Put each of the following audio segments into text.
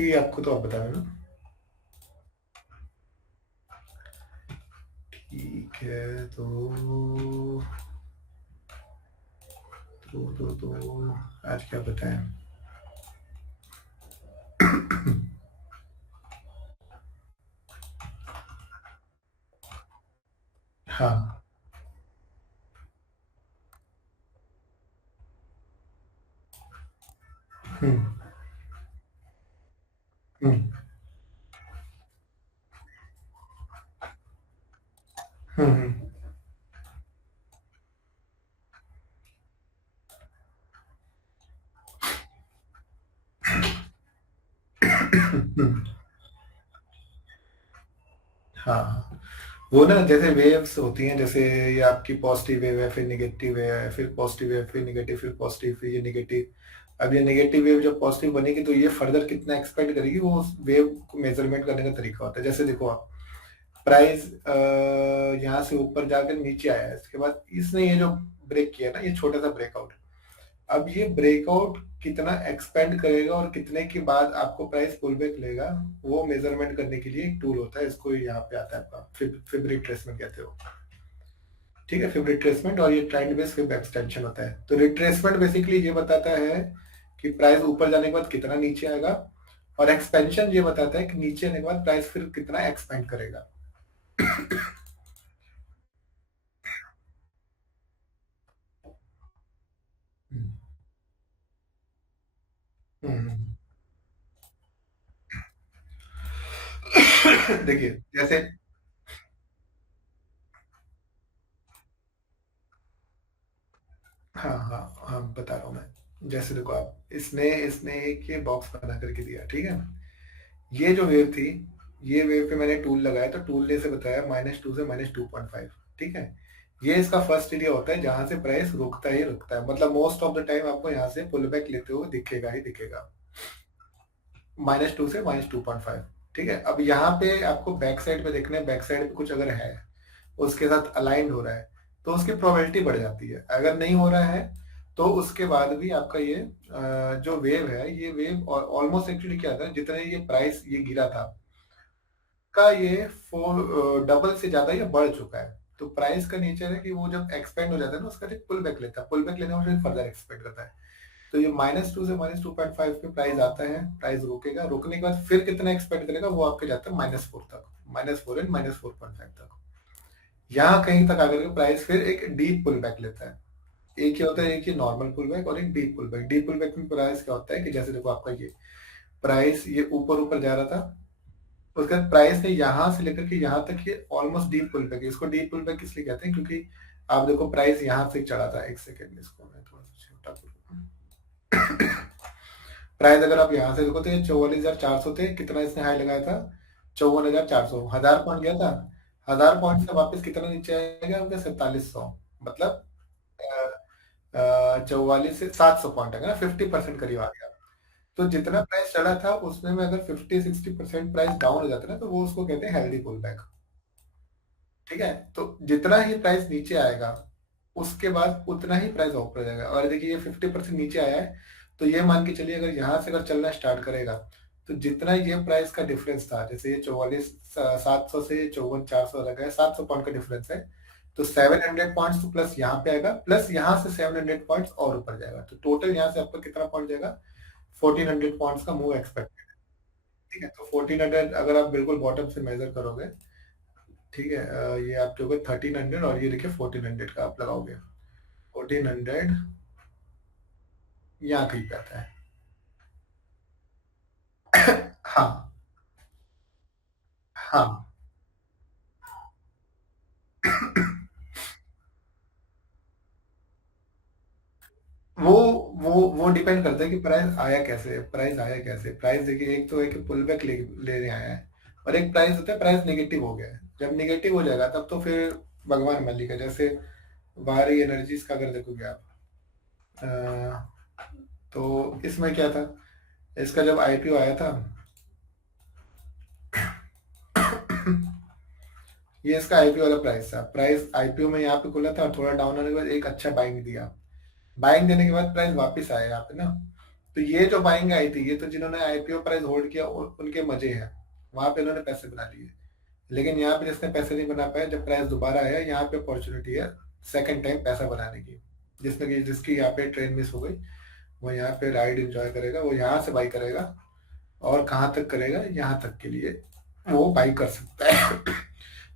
की आपको तो आप बता रहे हो ना। ठीक है तो आज क्या बताएं। हाँ। हम्म। हम्म। हम्म। हम्म। हाँ, वो ना जैसे वेव्स होती हैं, जैसे ये आपकी पॉजिटिव वेव है, फिर निगेटिव है, फिर पॉजिटिव है, फिर निगेटिव, फिर पॉजिटिव, फिर ये निगेटिव। अब ये नेगेटिव वेव जब पॉजिटिव बनेगी तो ये फर्दर कितना एक्सपेंड करेगी, वो उस वेव को मेजरमेंट करने का तरीका होता है। जैसे देखो आप, प्राइस यहाँ से ऊपर जाकर नीचे आया है, इसके बाद इसने ये जो ब्रेक किया ना, ये छोटा सा ब्रेकआउट। अब ये ब्रेकआउट कितना एक्सपेंड करेगा और कितने के बाद आपको प्राइस पुल बैक लेगा, वो मेजरमेंट करने के लिए एक टूल होता है। इसको यहाँ पे आता है आपका फिब रिट्रेसमेंट कहते हो। ठीक है, फिब रिट्रेसमेंट, और ये ट्रेंड बेस्ड फिब एक्सटेंशन होता है। तो रिट्रेसमेंट बेसिकली ये बताता है कि प्राइस ऊपर जाने के बाद कितना नीचे आएगा, और एक्सपेंशन ये बताता है कि नीचे आने के बाद प्राइस फिर कितना एक्सपेंड करेगा। हम्म। हम्म। देखिए जैसे, हाँ हाँ हाँ, बता रहा हूँ मैं। जैसे देखो आप, इसने इसने एक ये बॉक्स बना करके दिया, ठीक है ना। ये जो वेव थी, ये वेव पे मैंने टूल लगाया, तो टूल ने इसे बताया -2 से -2.5। ठीक है, ये इसका फर्स्ट एरिया होता है जहां से प्राइस रुकता ही रुकता है। मतलब मोस्ट ऑफ द टाइम आपको यहाँ से पुल बैक लेते हुए दिखेगा ही दिखेगा, -2 से -2.5। ठीक है, अब यहाँ पे आपको बैक साइड पे देखना है, बैक साइड पे कुछ अगर है, उसके साथ अलाइंड हो रहा है, तो उसकी प्रोबेबिलिटी बढ़ जाती है। अगर नहीं हो रहा है तो उसके बाद भी आपका ये जो वेव है, ये वेव ऑलमोस्ट एक्चुअली क्या था, जितने ये प्राइस ये गिरा था का ये फोर डबल से ज्यादा ये बढ़ चुका है। तो प्राइस का नेचर है कि वो जब एक्सपेंड हो जाता है ना, उसका एक पुल बैक लेता है, पुल बैक लेने में फिर फर्दर एक्सपेंड करता है। तो ये -2 से -2.5 पे प्राइस आता है, प्राइस रुकेगा, रुकने के बाद फिर कितना एक्सपेंड करेगा, वो आपके जाता है -4 तक, -4 एंड -4.5 तक। यहाँ कहीं तक आकर के प्राइस फिर एक डीप पुल बैक लेता है। एक क्या होता है, एक ये नॉर्मल पुल बैक और एक deep pull back. Deep pull back में प्राइस क्या होता है कि जैसे देखो आपका ये प्राइस ये ऊपर ऊपर जा रहा था, उसके बाद प्राइस ने यहाँ से लेकर के यहाँ तक ये ऑलमोस्ट डीप पुल बैक है। इसको डीप पुल बैक इसलिए कहते हैं क्योंकि आप देखो प्राइस यहाँ से चढ़ा था। एक सेकेंड, इसको मैं थोड़ा सा छोटा करूँ। प्राइस अगर आप यहाँ से देखो तो ये 44,400 थे, कितना इसने हाई लगाया था, 54,400, 1000 पॉइंट गया था। 1000 पॉइंट से वापस कितना नीचे आएगा आपका, 4700। मतलब 44 से 700 पॉइंट है ना, 50% करीब आ गया। तो जितना प्राइस चढ़ा था उसमें में अगर 50-60% प्राइस डाउन हो जाता है ना, तो वो उसको कहते हैं हेल्दी पुल बैक। ठीक है, तो जितना ही प्राइस नीचे आएगा उसके बाद उतना ही प्राइस ऊपर जाएगा। और देखिए ये 50% नीचे आया है, तो ये मान के चलिए अगर यहाँ से अगर चलना स्टार्ट करेगा, तो जितना ये प्राइस का डिफरेंस था, जैसे ये 44,700 से 54,400 लगा है, 700 पॉइंट का डिफरेंस है। तो 700 पॉइंट्स तो प्लस यहाँ पे आएगा, प्लस यहाँ से 700 पॉइंट्स और ऊपर जाएगा, तो टोटल यहाँ से आपका कितना पॉइंट जाएगा, 1400 पॉइंट्स का मूव एक्सपेक्टेड है। ठीक है, तो 1400 अगर आप बिल्कुल बॉटम से मेजर करोगे, ठीक है, ये आप जो 1300 और ये देखिए 1400 का आप लगाओगे, 1400 यहाँ कहीं पे आता है। हाँ हाँ। वो वो डिपेंड करता है कि प्राइस आया कैसे, प्राइस आया कैसे। प्राइस देखिए, एक तो है कि पुल बैक लेने आया है, और एक प्राइस होता है प्राइस नेगेटिव हो गया है। जब नेगेटिव हो जाएगा तब तो फिर भगवान मालिक है। जैसे बाहरी एनर्जीज का अगर देखोगे आप, तो इसमें क्या था, इसका जब आईपीओ आया था, ये इसका आईपीओ वाला प्राइस था। प्राइस आईपीओ में यहाँ पे खुला था, और थोड़ा डाउन होने के बाद एक अच्छा बाइंग दिया। बाइंग देने के बाद प्राइस वापस आया यहाँ पे ना, तो ये जो बाइंग आई थी, ये तो जिन्होंने आईपीओ प्राइस होल्ड किया उनके मजे हैं, वहां पे उन्होंने पैसे बना लिए। लेकिन यहाँ पे जिसने पैसे नहीं बना पाया, जब प्राइस दोबारा आया, यहाँ पे अपॉर्चुनिटी है सेकंड टाइम पैसा बनाने की। जिसकी यहाँ पे ट्रेन मिस हो गई, वो यहाँ पे राइड एंजॉय करेगा, वो यहाँ से बाई करेगा। और कहाँ तक करेगा, यहाँ तक के लिए वो बाई कर सकता है।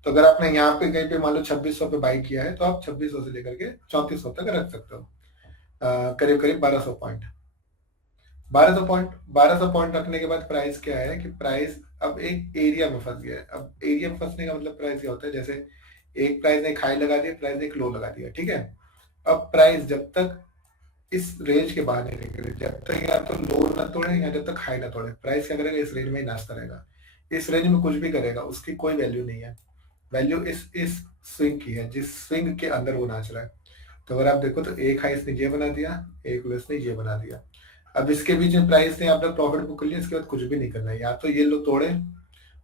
तो अगर आपने यहाँ पे कहीं पे मान लो 2600 पे बाई किया है, तो आप 2600 से लेकर के 3400 तक रख सकते हो। करीब करीब 1200 पॉइंट। 1200 पॉइंट रखने के बाद प्राइस क्या है कि प्राइस अब एक एरिया में फंस गया है। अब एरिया में फंसने का मतलब प्राइस क्या होता है, जैसे एक प्राइस ने एक हाई लगा दिया, प्राइस ने एक लो लगा दिया, ठीक है। अब प्राइस जब तक इस रेंज के बाहर नहीं निकले, जब तक या तो लो ना तोड़े या जब तक हाई ना तोड़े, प्राइस क्या करेगा, इस रेंज में ही नाचता रहेगा। इस रेंज में कुछ भी करेगा, उसकी कोई वैल्यू नहीं है। वैल्यू इस स्विंग की है, जिस स्विंग के अंदर वो नाच रहा है। तो अगर आप देखो तो एक हाई इसने ये बना दिया, एक लो इसने ये बना दिया। अब इसके बीच में प्राइस ने आपने प्रॉफिट बुक कर लिया, इसके बाद कुछ भी नहीं करना है। या तो ये लो तोड़े,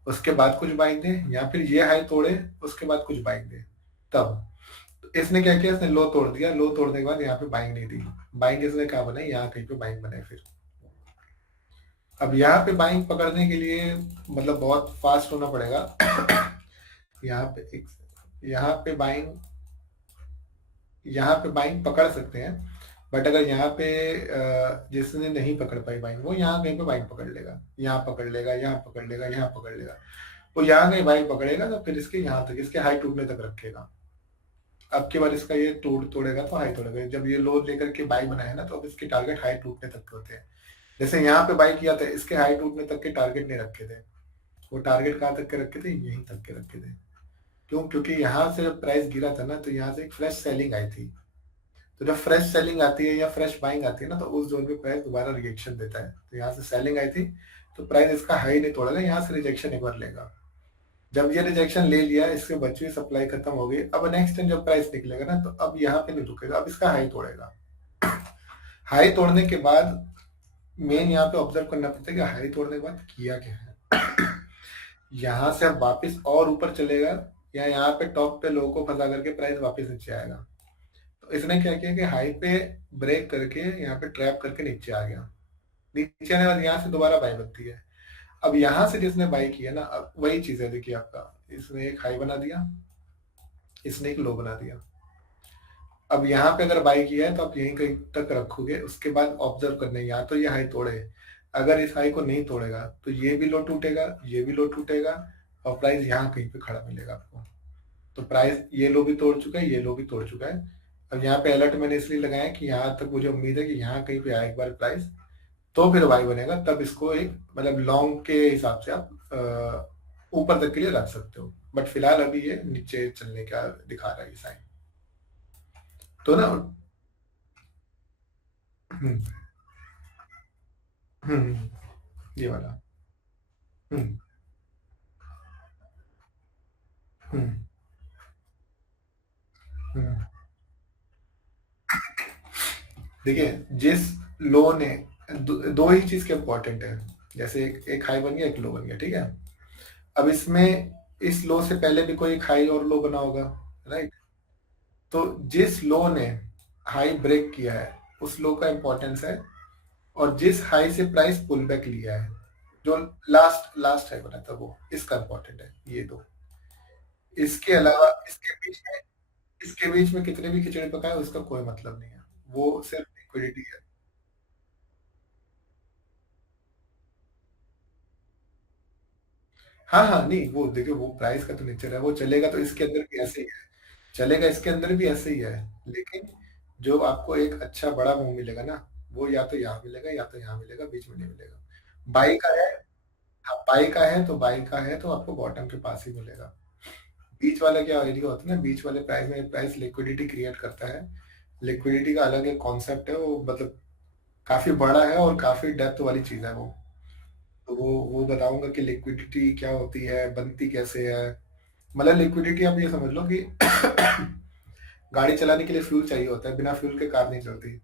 उसके बाद कुछ बाइंग दे, या फिर ये हाई तोड़े, उसके बाद कुछ बाइंग दे। तब तो इसने क्या किया, इसने लो तोड़ दिया, लो तोड़ने के बाद यहाँ पे बाइंग नहीं दी। बाइंग इसने कहा बनाई, यहाँ कहीं पे बाइंग बनाई फिर। अब यहाँ पे बाइंग पकड़ने के लिए मतलब बहुत फास्ट होना पड़ेगा। यहाँ पे एक यहाँ पे बाइंग पकड़ सकते हैं। बट अगर यहाँ पे जिसने नहीं पकड़ पाई बाइंग, वो यहाँ कहीं पे बाइंग पकड़ लेगा, यहाँ पकड़ लेगा, यहाँ पकड़ लेगा, यहाँ पकड़ लेगा। वो यहाँ कहीं बाइंग पकड़ेगा तो फिर इसके यहाँ तक, इसके हाई टूटने तक रखेगा। अब की बार इसका ये तोड़ेगा तो हाई तोड़ेगा। जब ये लो लेकर के बाई बनाया ना, तो अब इसके टारगेट हाई टूटने तक के होते हैं। जैसे यहाँ पे बाई किया था, इसके हाई टूटने तक के टारगेट नहीं रखे थे। वो टारगेट कहाँ तक के रखे थे, यहीं तक के रखे थे। क्यों? क्योंकि यहाँ से जब प्राइस गिरा था ना, तो यहाँ से एक फ्रेश सेलिंग आई थी। तो जब फ्रेश सेलिंग आती है या फ्रेश बाइंग आती है ना, तो उस जोन पे प्राइस दोबारा रिजेक्शन देता है। तो यहाँ से सेलिंग आई थी, तो प्राइस इसका हाई नहीं तोड़ेगा, यहाँ से रिजेक्शन एक बार लेगा। जब ये रिजेक्शन ले लिया, इसके बची हुई सप्लाई खत्म हो गई। अब नेक्स्ट टाइम जब प्राइस निकलेगा ना, तो अब यहाँ पे नहीं रुकेगा, अब इसका हाई तोड़ेगा। हाई तोड़ने के बाद मेन यहाँ पे ऑब्जर्व करना पड़ता है कि हाई तोड़ने के बाद किया क्या है। यहाँ से अब वापस और ऊपर चलेगा, या यहाँ पे टॉप पे लोगों को फंसा करके प्राइस वापस नीचे आएगा। तो इसने क्या किया कि हाई पे ब्रेक करके यहाँ पे ट्रैप करके नीचे आ गया। नीचे आने के बाद यहाँ से दोबारा बाई बनती है। अब यहाँ से जिसने बाई किया ना, अब वही चीज है, देखिए आपका इसने एक हाई बना दिया, इसने एक लो बना दिया। अब यहाँ पे अगर बाई किया है तो आप यहीं कहीं तक रखोगे, उसके बाद ऑब्जर्व करने, या तो ये हाई तोड़े। अगर इस हाई को नहीं तोड़ेगा तो ये भी लो टूटेगा, ये भी लो टूटेगा, और प्राइस यहाँ कहीं पे खड़ा मिलेगा आपको। तो प्राइस ये लो भी तोड़ चुका है, ये लो भी तोड़ चुका है। अब यहाँ पे अलर्ट मैंने इसलिए लगाया कि यहाँ तक मुझे उम्मीद है कि यहाँ कहीं पे आए एक बार प्राइस, तो फिर बाई बनेगा। तब इसको एक मतलब लॉन्ग के हिसाब से आप ऊपर तक के लिए रख सकते हो। बट फिलहाल अभी ये नीचे चलने का दिखा रहा है साइन। तो ना हम्म ये वाला हम्म हम्म हम्म देखिए, जिस लो ने दो ही चीज के इम्पोर्टेंट है। जैसे एक हाई बन गया, एक लो बन गया, ठीक है। अब इसमें इस लो से पहले भी कोई एक हाई और लो बना होगा, राइट। तो जिस लो ने हाई ब्रेक किया है, उस लो का इंपॉर्टेंस है। और जिस हाई से प्राइस पुल बैक लिया है, जो लास्ट लास्ट हाई बना था, वो इसका इंपॉर्टेंट है, ये दो। इसके अलावा इसके बीच में कितने भी खिचड़ी पकाए, उसका कोई मतलब नहीं है। वो सिर्फ लिक्विडिटी है। हाँ हाँ, नहीं वो देखिए, वो प्राइस का तो नेचर है, वो चलेगा तो इसके अंदर भी ऐसे ही है। चलेगा इसके अंदर भी ऐसे ही है। लेकिन जो आपको एक अच्छा बड़ा मुंह मिलेगा ना, वो या तो यहाँ मिलेगा या तो यहाँ मिलेगा, बीच में नहीं मिलेगा। बाई का है। हाँ, बाई का है तो आपको बॉटम के पास ही मिलेगा। बीच वाला क्या आइडिया होता है ना, बीच वाले प्राइस में प्राइस लिक्विडिटी क्रिएट करता है। लिक्विडिटी का अलग एक कॉन्सेप्ट है, वो मतलब काफी बड़ा है और काफी डेप्थ वाली चीज है वो। तो वो बताऊंगा कि लिक्विडिटी क्या होती है, बनती कैसे है। मतलब लिक्विडिटी आप ये समझ लो कि गाड़ी चलाने के लिए फ्यूल चाहिए होता है, बिना फ्यूल के कार नहीं चलती।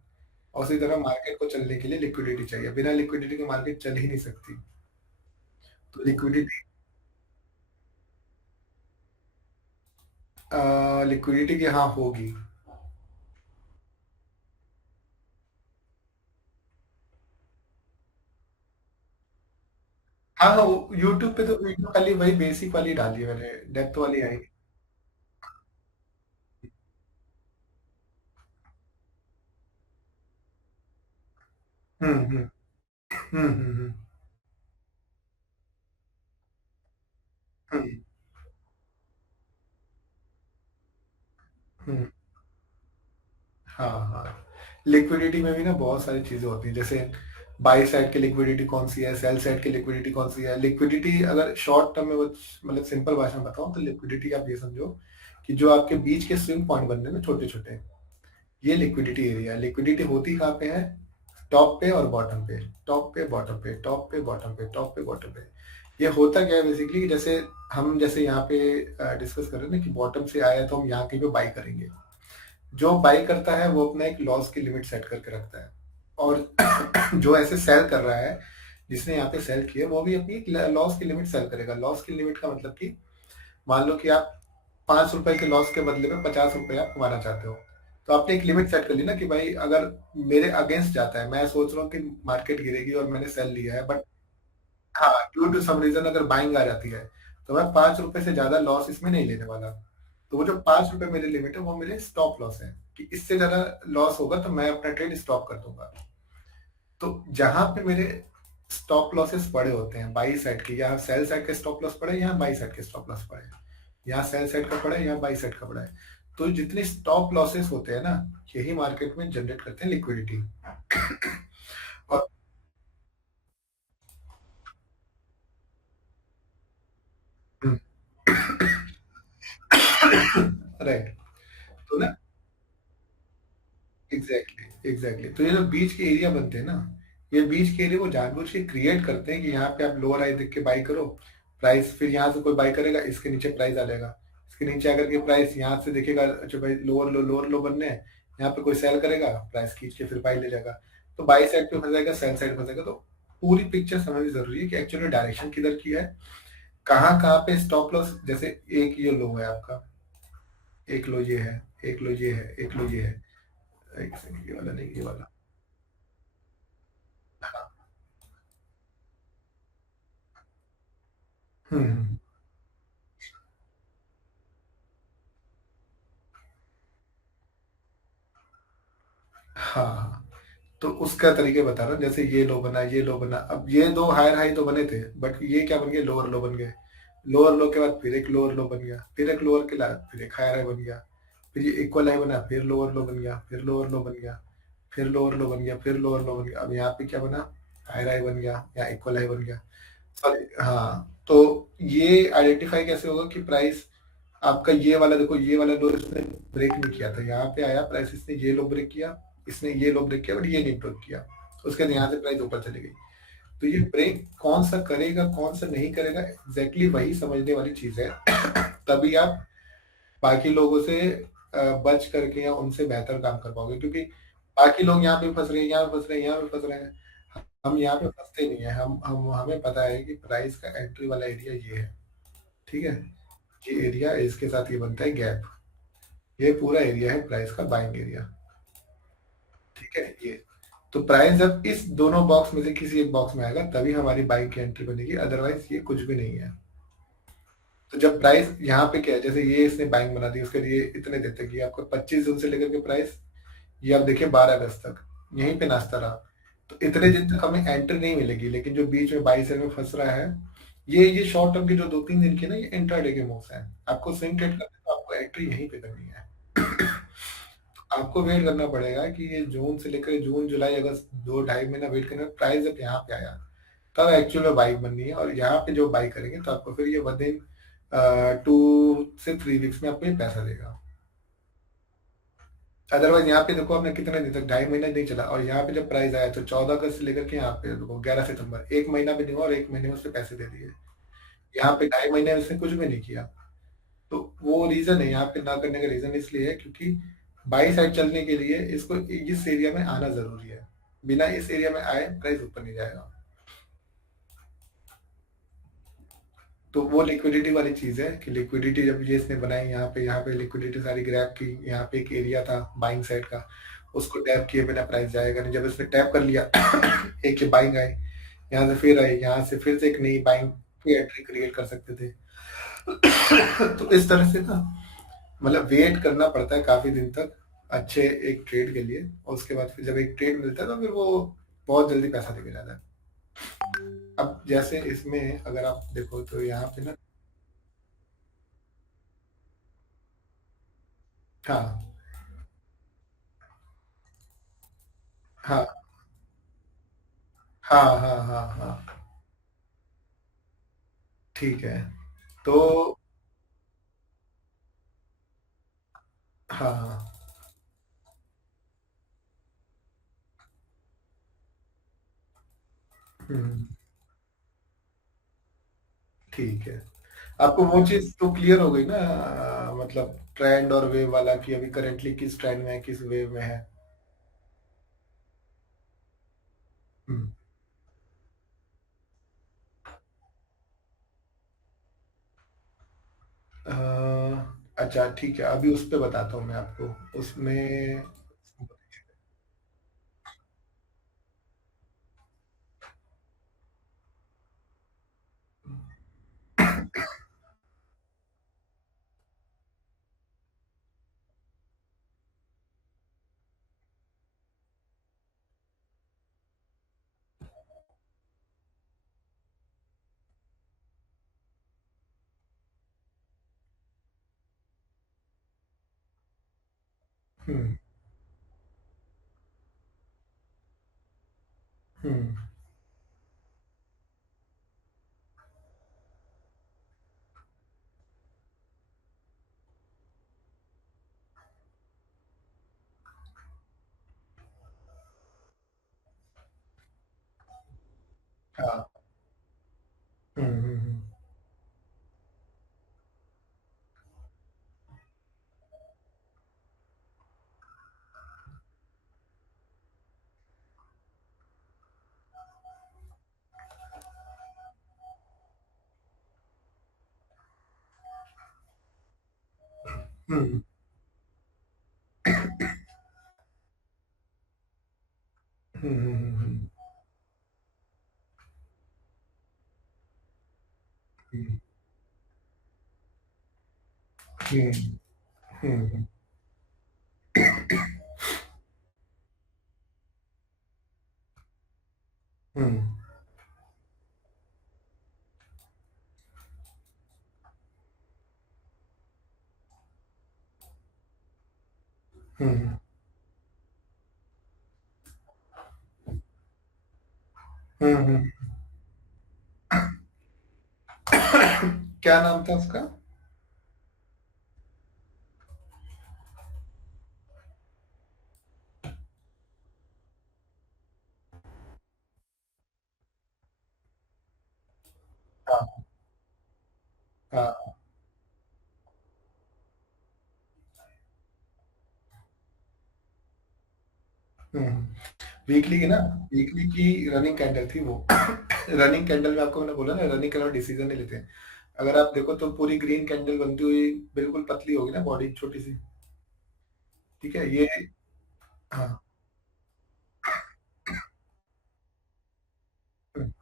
और उसी तरह मार्केट को चलने के लिए लिक्विडिटी चाहिए, बिना लिक्विडिटी के मार्केट चल ही नहीं सकती। तो लिक्विडिटी की हाँ होगी। हाँ हाँ, यूट्यूब पे तो वीडियो खाली वही बेसिक वाली डाली है मैंने, डेप्थ वाली आई। हम्म। हम्म हम्म हम्म हम्म। हाँ हाँ, लिक्विडिटी में भी ना बहुत सारी चीजें होती हैं, जैसे बाई साइड की लिक्विडिटी कौन सी है, सेल साइड की लिक्विडिटी कौन सी है। लिक्विडिटी अगर शॉर्ट टर्म में मतलब सिंपल भाषा में बताऊं तो लिक्विडिटी आप ये समझो कि जो आपके बीच के स्विंग पॉइंट बनने में छोटे छोटे, ये लिक्विडिटी एरिया है। लिक्विडिटी होती कहाँ पे है? टॉप पे और बॉटम पे, टॉप पे बॉटम पे, टॉप पे बॉटम पे, टॉप पे बॉटम पे। ये होता क्या है बेसिकली, जैसे हम जैसे यहाँ पे डिस्कस कर रहे हैं ना कि बॉटम से आया तो हम यहाँ कहीं पे बाई करेंगे। जो बाई करता है वो अपना एक लॉस की लिमिट सेट करके रखता है, और जो ऐसे सेल कर रहा है, जिसने यहाँ पे सेल किया वो भी अपनी लॉस की लिमिट सेल करेगा। लॉस की लिमिट का मतलब कि मान लो कि आप 5 रुपए के लॉस के बदले में 50 रुपए आप कमाना चाहते हो, तो आपने एक लिमिट सेट कर ली ना कि भाई अगर मेरे अगेंस्ट जाता है, मैं सोच रहा हूँ कि मार्केट गिरेगी और मैंने सेल लिया है, बट हाँ ड्यू टू सम रीजन अगर बाइंग आ जाती है, तो मैं 5 रुपए से ज्यादा लॉस इसमें नहीं लेने वाला। तो वो जो 5 रुपए मेरी लिमिट है वो मेरे स्टॉप लॉस है, कि इससे ज्यादा लॉस होगा तो मैं अपना ट्रेड स्टॉप कर दूंगा। तो जहां पे मेरे स्टॉप लॉसेस पड़े होते हैं बाई साइड के, यहाँ सेल साइड के स्टॉप लॉस पड़े, यहाँ बाई साइड के स्टॉप लॉस पड़े, यहाँ सेल साइड का पड़ा है, यहाँ बाई साइड का पड़ा है। तो जितने स्टॉप लॉसेस होते हैं ना, यही मार्केट में जनरेट करते हैं लिक्विडिटी। और राइट, तो ना एग्जैक्टली एग्जैक्टली, तो ये जो बीच के एरिया बनते हैं ना, ये बीच के एरिया को जानबूझ के क्रिएट करते हैं कि यहाँ पे आप लोअर हाई देख के बाई करो, प्राइस फिर यहाँ से कोई बाई करेगा, इसके नीचे प्राइस आ जाएगा, इसके नीचे आकर के प्राइस यहाँ से देखेगा अच्छा भाई लोअर लो बनने हैं, यहाँ पे कोई सेल करेगा, प्राइस खींच के फिर बाई ले जाएगा। तो बाई साइड पे फंसेगा, सेल साइड फंसेगा। तो पूरी पिक्चर समझनी जरूरी है कि एक्चुअली डायरेक्शन किधर की है, कहाँ कहाँ पे स्टॉप लॉस। जैसे एक ये लो है आपका, एक लो ये है, एक लो ये है, एक लो ये है, एक सेकंड, ये वाला नहीं, ये वाला। हाँ हम्म। हाँ हाँ, तो उसका तरीके बता रहा हूँ, जैसे ये लो बना, ये लो बना, अब ये दो हायर हाई तो बने थे, बट ये क्या बन गए, लोअर लो बन गए। लोअर लो के बाद फिर एक लोअर लो बन गया, फिर एक लोअर के बाद फिर एक हायर हाई बन गया, फिर ये इक्वल हाई बना, फिर लोअर लो बन गया, फिर लोअर लो बन गया, फिर लोअर लो बन गया, फिर लोअर लो बन गया। अब यहाँ पे क्या बना, हायर हाई बन गया या इक्वल हाई बन गया। सॉरी हाँ, तो ये आइडेंटिफाई कैसे होगा कि प्राइस आपका ये वाला, देखो ये वाला लो इसने ब्रेक नहीं किया था, यहाँ पे आया प्राइस, इसने ये लो ब्रेक किया, इसने ये लो ब्रेक किया, बट ये नहीं ब्रेक किया, उसके बाद यहाँ से प्राइस ऊपर चली गई। तो ये ब्रेक कौन सा करेगा कौन सा नहीं करेगा, एग्जैक्टली वही समझने वाली चीज है। तभी आप बाकी लोगों से बच करके या उनसे बेहतर काम कर पाओगे, क्योंकि बाकी लोग यहाँ पे फंस रहे हैं, यहाँ पे फंस रहे हैं, यहाँ पे फंस रहे हैं, हम यहाँ पे फंसते नहीं है। हम हमें पता है कि प्राइस का एंट्री वाला एरिया ये है, ठीक है, ये एरिया, इसके साथ ये बनता है गैप, ये पूरा एरिया है प्राइस का बाइंग एरिया, ठीक है ये। तो प्राइस जब इस दोनों बॉक्स में से किसी एक बॉक्स में आएगा तभी हमारी बाइंग की एंट्री बनेगी, अदरवाइज ये कुछ भी नहीं है। तो जब प्राइस यहाँ पे क्या है, जैसे ये इसने बाइंग बना दी, उसके लिए इतने देते कि आपको 25 जून से लेकर के प्राइस, ये आप देखिए 12 अगस्त तक यहीं पे नाचता रहा। तो इतने दिन तक हमें एंट्री नहीं मिलेगी, लेकिन जो बीच में 22 में फंस रहा है, ये शॉर्ट टर्म के जो 2-3 दिन के ना, ये इंट्राडे के मूव्स हैं। आपको स्विंग ट्रेड करना है तो आपको एंट्री यहीं पे करनी है। आपको वेट करना पड़ेगा कि ये जून से लेकर जून जुलाई अगस्त 2-2.5 महीना वेट करना, प्राइस जब यहाँ पे आया तब एक्चुअल में बाइक बननी है, और यहाँ पे जो बाई करेंगे तो आपको फिर ये विद इन 2 से 3 वीक्स में आपको ये पैसा देगा। अदरवाइज यहाँ पे देखो आपने कितने दिन तक, 2.5 महीना नहीं चला, और यहाँ पे जब प्राइस आया तो 14 अगस्त से लेकर के यहाँ पे देखो 11 सितंबर, 1 महीना भी नहीं हुआ और 1 महीने में उसने पैसे दे दिए। यहाँ पे 2.5 महीने में उसने कुछ भी नहीं किया। तो वो रीजन है यहाँ पे ना करने का, रीजन इसलिए है क्योंकि बाई साइड चलने के लिए इसको इस एरिया में आना जरूरी है, बिना इस एरिया में आए प्राइस ऊपर नहीं जाएगा। तो वो लिक्विडिटी वाली चीज है कि लिक्विडिटी जब ये इसने बनाई, यहाँ पे लिक्विडिटी सारी ग्रैब की, यहाँ पे एक एरिया था बाइंग साइड का, उसको टैप किए बिना प्राइस जाएगा नहीं। जब इसने टैप कर लिया एक बाइंग आई, यहाँ से फिर आई, यहाँ से फिर से एक नई बाइंग की एंट्री क्रिएट कर सकते थे। तो इस तरह से ना, मतलब वेट करना पड़ता है काफी दिन तक अच्छे एक ट्रेड के लिए, और उसके बाद फिर जब एक ट्रेड मिलता है तो फिर वो बहुत जल्दी पैसा देके जाता है। अब जैसे इसमें अगर आप देखो तो यहाँ पे ना, हाँ हाँ हाँ हाँ हाँ हाँ, ठीक है। तो हाँ, हम्म, ठीक है। आपको वो चीज तो क्लियर हो गई ना, मतलब ट्रेंड और वेव वाला, कि अभी करेंटली किस ट्रेंड में है, किस वेव में है। हम्म, अच्छा ठीक है, अभी उस पे बताता हूँ मैं आपको उसमें। हम्म हम्म हाँ, हम्म, हम्म हम्म हम्म हम्म हम्म हम्म हम्म हम्म हम्म। क्या नाम था उसका? हाँ हाँ, वीकली की ना, वीकली की रनिंग कैंडल थी वो। रनिंग कैंडल में आपको मैंने बोला ना, रनिंग कैंडल में डिसीजन नहीं लेते हैं। अगर आप देखो तो पूरी ग्रीन कैंडल बनती हुई बिल्कुल पतली होगी ना, बॉडी छोटी सी। ठीक है ये, हाँ, हम्म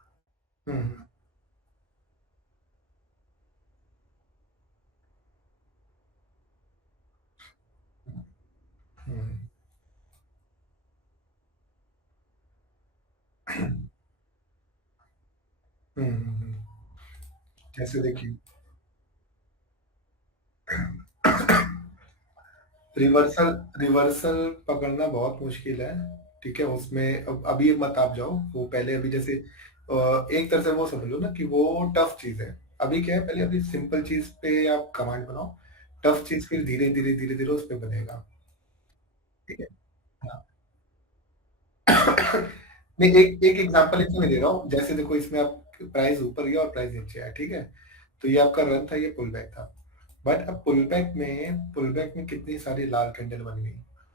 हम्म हम्म जैसे देखिए, रिवर्सल, रिवर्सल पकड़ना बहुत मुश्किल है। ठीक है, उसमें अब अभी मत आप जाओ, वो पहले अभी जैसे एक तरह से वो समझ लो ना कि वो टफ चीज है। अभी क्या है, पहले अभी सिंपल चीज पे आप कमांड बनाओ, टफ चीज फिर धीरे धीरे धीरे धीरे उस पे बनेगा। ठीक है, हाँ। मैं एक एग्जांपल इसमें दे रहा हूँ, जैसे देखो इसमें आप प्राइस ऊपर गया और प्राइस नीचे आया, ठीक है, तो ये आपका रन था, ये पुल बैक था। बट अब पुल बैक में कितनी सारी लाल कैंडल बन गई।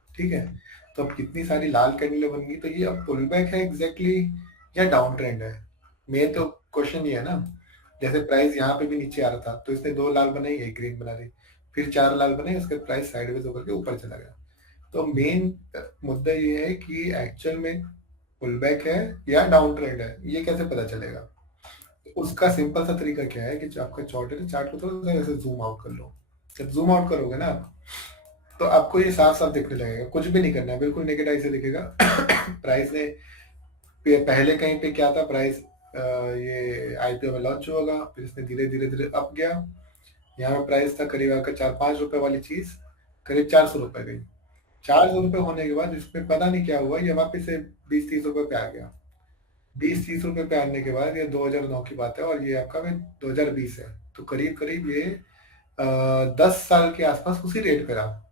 ठीक है, तो अब कितनी सारी लाल कैंडल बन गई, तो ये अब पुल बैक है एग्जैक्टली या डाउन ट्रेंड है? मेन तो क्वेश्चन ये है ना। जैसे प्राइस यहाँ पे भी नीचे आ रहा था, तो इसने दो लाल बनाई, एक ग्रीन बना दी, फिर चार लाल बनाई, उसके प्राइस साइडवेज होकर के ऊपर चला गया। तो मेन मुद्दा ये है कि एक्चुअल में पुल बैक है या डाउन ट्रेंड है, ये कैसे पता चलेगा? उसका सिंपल सा तरीका क्या है कि जो आपका चार्ट है, चार्ट को थोड़ा सा ऐसे जूम आउट कर लो। जब जूम आउट करोगे ना आप, तो आपको ये साफ साफ दिखने लगेगा, कुछ भी नहीं करना है, बिल्कुल नेकेड आई से दिखेगा। प्राइस ने पहले कहीं पे क्या था, प्राइस ये आईपीओ में लॉन्च होगा, फिर इसने धीरे धीरे धीरे अप गया। यहाँ पे प्राइस था करीब आपका 4-5 रुपए वाली चीज, करीब 400 रुपए गई। 400 रुपए होने के बाद इसमें पता नहीं क्या हुआ, ये वापस से 20-30 रुपए पे आ गया। 20-30 रुपए पे आने के बाद ये 2009 की बात है और ये आपका 2020 है, तो करीब करीब ये 10 साल के आसपास उसी रेट पे रहा।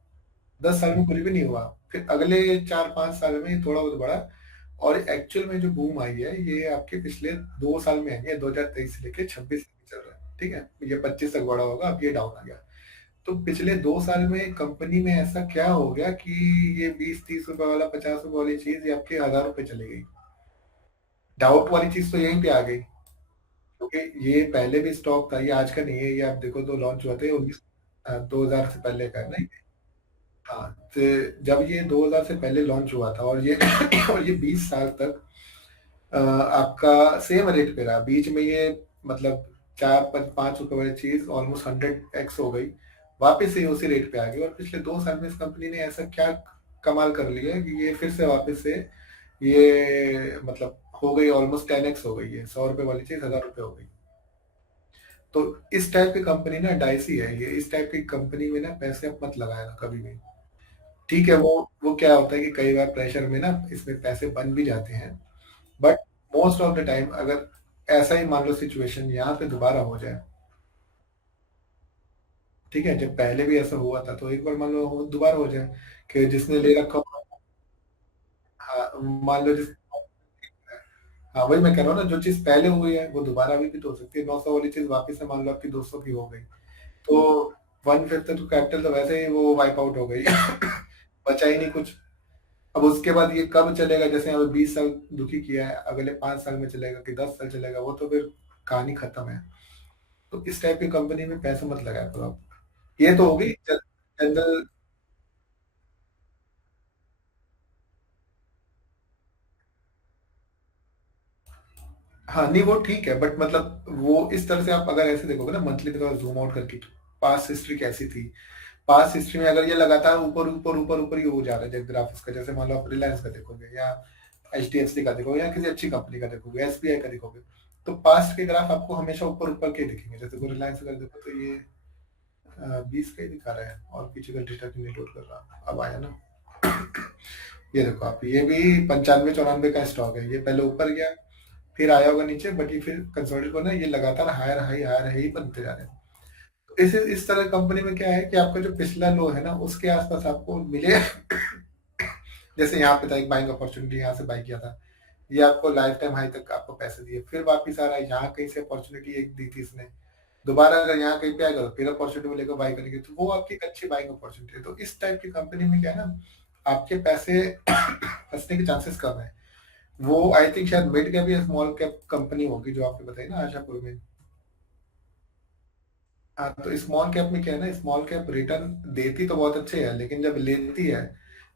10 साल में कुछ भी नहीं हुआ। फिर अगले 4-5 साल में ये थोड़ा बहुत बढ़ा, और एक्चुअल में जो बूम आई है ये आपके पिछले 2 साल में आई है, 2023 से लेके 26 तक चल रहा है, ठीक है। ये 25 तक बढ़ा होगा, अब ये डाउन आ गया। तो पिछले 2 साल में कंपनी में ऐसा क्या हो गया कि ये 20-30 रुपए वाला, 50 रुपए वाली चीज ये आपके 1000 रुपए चली गई। डाउट वाली चीज तो यहीं पे आ गई, क्योंकि ये पहले भी स्टॉक था, ये आज का नहीं है, ये आप देखो तो लॉन्च हुआ था 2000 से पहले का है ना। हाँ, तो जब ये 2000 से पहले लॉन्च हुआ था और ये और ये 20 साल तक आपका सेम रेट पे रहा। बीच में ये मतलब 4-5 रुपए वाली चीज ऑलमोस्ट 100x हो गई, वापस से उसी रेट पे आ गई। और पिछले 2 साल में इस कंपनी ने ऐसा क्या कमाल कर लिया है कि ये फिर से वापस से ये मतलब हो गई, ऑलमोस्ट 10x हो गई है। 100 रुपए वाली चीज 1000 रुपए हो गई। तो इस टाइप की कंपनी ना डाइसी है ये, इस टाइप की कंपनी में ना पैसे आप मत लगाया ना कभी भी। ठीक है, वो क्या होता है कि कई बार प्रेशर में ना इसमें पैसे बन भी जाते हैं, but most of the time अगर ऐसा ही मान लो सिचुएशन यहाँ पे दोबारा हो जाए, ठीक है, जब पहले भी ऐसा हुआ था, तो एक बार मान लो दोबारा हो जाए कि जिसने ले रखा हो, हाँ, मान लो जिस, हाँ वही मैं कह रहा हूँ ना, जो चीज पहले हुई है वो दोबारा भी तो हो सकती है। 900 वाली चीज वापस से मान लो आपकी 200 की हो गई, तो 1/5 तो कैपिटल तो वैसे ही वो वाइप आउट हो गई। बचा ही नहीं कुछ। अब उसके बाद ये कब चलेगा, जैसे हमें 20 साल दुखी किया है, अगले 5 साल में चलेगा कि 10 साल चलेगा, वो तो फिर कहानी खत्म है। तो इस टाइप की कंपनी में पैसा मत लगाया करो आप। ये तो होगी जनरल। हाँ नहीं, वो ठीक है, बट मतलब वो इस तरह से आप अगर ऐसे देखोगे ना मंथली की तरह जूम आउट करके, पास्ट हिस्ट्री कैसी थी, पास्ट हिस्ट्री में अगर ये लगातार ऊपर ऊपर ऊपर ऊपर ही हो जा रहा है जब ग्राफ इसका, जैसे मान लो आप रिलायंस का देखोगे या HDFC का देखोगे या किसी अच्छी कंपनी का देखोगे, SBI का देखोगे, तो पास्ट के ग्राफ आपको हमेशा ऊपर ऊपर के दिखेंगे। जैसे को रिलायंस का देखो तो ये 20 का ही दिखा रहा है, और पीछे का डेटा नहीं लोड कर रहा, अब आया ना। ये देखो आप, ये भी 95-94 का स्टॉक है, ये पहले ऊपर गया, फिर आया होगा नीचे, बट ये फिर कंसोलिडेट होना, ये लगातार हायर हाई हायर हाई बनते जा रहे हैं। तो इस तरह कंपनी में क्या है कि आपका जो पिछला लो है ना उसके आसपास आपको मिले। जैसे यहाँ पे था एक बाइंग अपॉर्चुनिटी, यहाँ से बाई किया था, ये आपको लाइफ टाइम हाई तक आपको पैसे दिए, फिर वापिस आ रहा है, यहाँ कहीं से अपॉर्चुनिटी एक दी थी इसने, दोबारा अगर यहाँ कहीं पे आएगा तो फिर अपॉर्चुनिटी लेकर बाई करेंगे, तो वो आपकी एक अच्छी बाइंग अपॉर्चुनिटी है। तो इस टाइप की कंपनी में क्या है ना, आपके पैसे फंसने के चांसेस कम है। वो आई थिंक शायद मिड कैप या स्मॉल कैप कंपनी होगी जो आपने बताई ना आशापुर में। हाँ, तो स्मॉल कैप में क्या है ना, स्मॉल कैप रिटर्न देती तो बहुत अच्छे है, लेकिन जब लेती है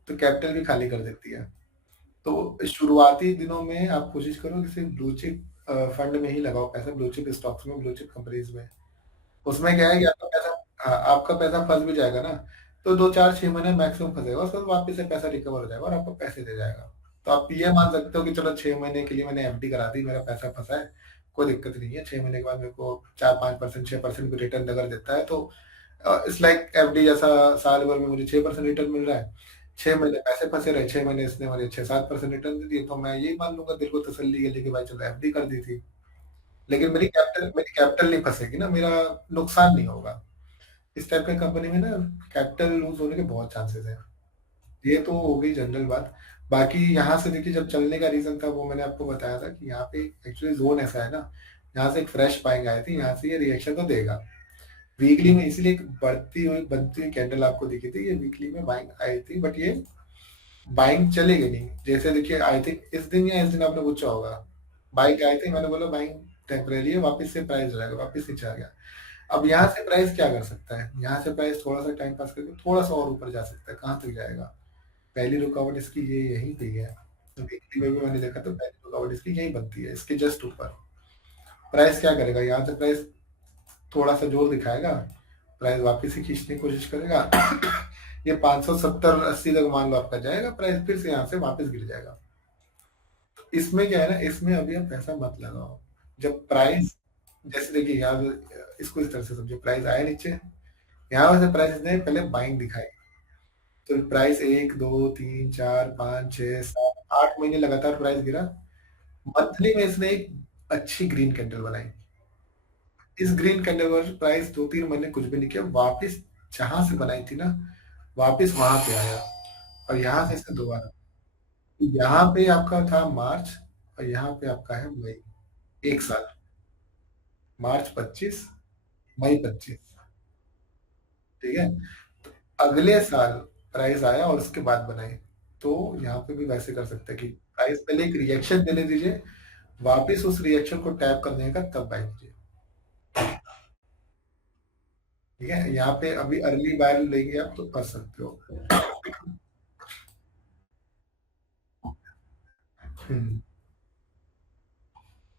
तो कैपिटल भी खाली कर देती है। तो शुरुआती दिनों में आप कोशिश करो कि सिर्फ ब्लू चिप फंड में ही लगाओ पैसा, ब्लू चिप स्टॉक्स में, ब्लू चिप कंपनीज में। उसमें क्या है कि आपका पैसा, हाँ, आपका पैसा फंस भी जाएगा ना, तो 2-4-6 महीने मैक्सिमम फंसेगा, उसके बाद वापस से पैसा रिकवर हो जाएगा और आपको पैसे दे जाएगा। तो आप ये मान सकते हो कि चलो 6 महीने के लिए मैंने FD करा दी, मेरा पैसा फंसा है, कोई दिक्कत नहीं है, 6 महीने के बाद मेरे को 4-5%, 6% भी रिटर्न अगर देता है, तो इट्स लाइक FD जैसा। साल भर में मुझे 6% रिटर्न मिल रहा है, 6 महीने पैसे फंसे रहे, 6 महीने इसने मुझे 6-7% रिटर्न दे दिए, तो मैं यही मान लूंगा दिल को तसल्ली के लिए कि भाई चलो FD कर दी थी, लेकिन मेरी कैपिटल नहीं फंसेगी ना, मेरा नुकसान नहीं होगा। इस टाइप की कंपनी में ना कैपिटल लूज होने के बहुत चांसेस हैं। ये तो हो गई जनरल बात। बाकी यहाँ से देखिए, जब चलने का रीजन था वो मैंने आपको बताया था कि यहाँ पे एक्चुअली जोन ऐसा है ना, यहाँ से एक फ्रेश बाइंग आई थी, यहाँ से ये रिएक्शन तो देगा वीकली में, इसलिए एक बढ़ती हुई बनती हुई कैंडल आपको दिखी थी, ये वीकली में बाइंग आई थी, बट ये बाइंग चलेगी नहीं। जैसे देखिए आई थिंक इस दिन या इस दिन आपने पूछा होगा, बाइंग आई थी, मैंने बोला बाइंग टेम्परेरी है, वापस से प्राइस रहेगा, वापस नीचे आ गया। अब यहाँ से प्राइस क्या कर सकता है, यहाँ से प्राइस थोड़ा सा टाइम पास करके थोड़ा सा और ऊपर जा सकता है, कहाँ तक जाएगा? पहली रुकावट इसकी ये यहीं पे ही है। वीकली में भी मैंने देखा तो पहली रुकावट इसकी यही बनती है, इसके जस्ट ऊपर। प्राइस क्या करेगा, यहाँ से प्राइस थोड़ा सा जोर दिखाएगा, प्राइस वापस ही खींचने की कोशिश करेगा। ये 570-80 तक मान लो आपका जाएगा, प्राइस फिर से यहाँ से वापस गिर जाएगा। तो इसमें क्या है ना, इसमें अभी आप पैसा मत लगाओ। जब प्राइस, जैसे देखिए यहाँ इसको इस तरह से समझिए, प्राइस आया नीचे, यहाँ से प्राइस ने पहले बाइंग दिखाई, तो प्राइस 1 2 3 4 5 6 7 8 महीने लगातार प्राइस गिरा। मंथली में इसने एक अच्छी ग्रीन कैंडल बनाई। इस ग्रीन कैंडल पर प्राइस 2 3 महीने कुछ भी नहीं किया, वापस जहां से बनाई थी ना, वापस वहां पे आया, और यहाँ से इसने दोबारा, यहाँ पे आपका था मार्च, और यहाँ पे आपका है मई। 1 साल, मार्च 25, मई 25। ठीक है, तो अगले साल प्राइस आया और उसके बाद बनाई। तो यहाँ पे भी वैसे कर सकते हैं कि प्राइस पहले एक रिएक्शन देने दीजिए, वापस उस रिएक्शन को टैप करने का तब बाय कीजिए। ठीक है, यहाँ पे अभी अर्ली बाय लेंगे आप तो कर सकते हो। हम्म,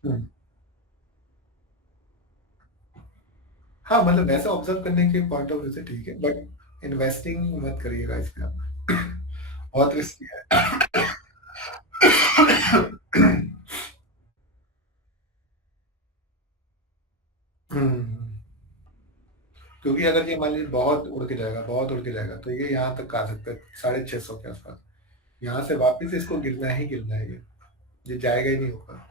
हम्म। हाँ, मतलब वैसे ऑब्जर्व करने के पॉइंट ऑफ व्यू से ठीक है, बट इन्वेस्टिंग मत करिएगा इसमें आप। बहुत रिस्की है। हम्म, क्योंकि अगर ये मान लीजिए बहुत उड़ के जाएगा, बहुत उड़ के जाएगा, तो ये यहाँ तक आ सकता है 650 के आसपास। यहाँ से वापस इसको गिरना ही गिरना है, ये जाएगा ही नहीं ऊपर।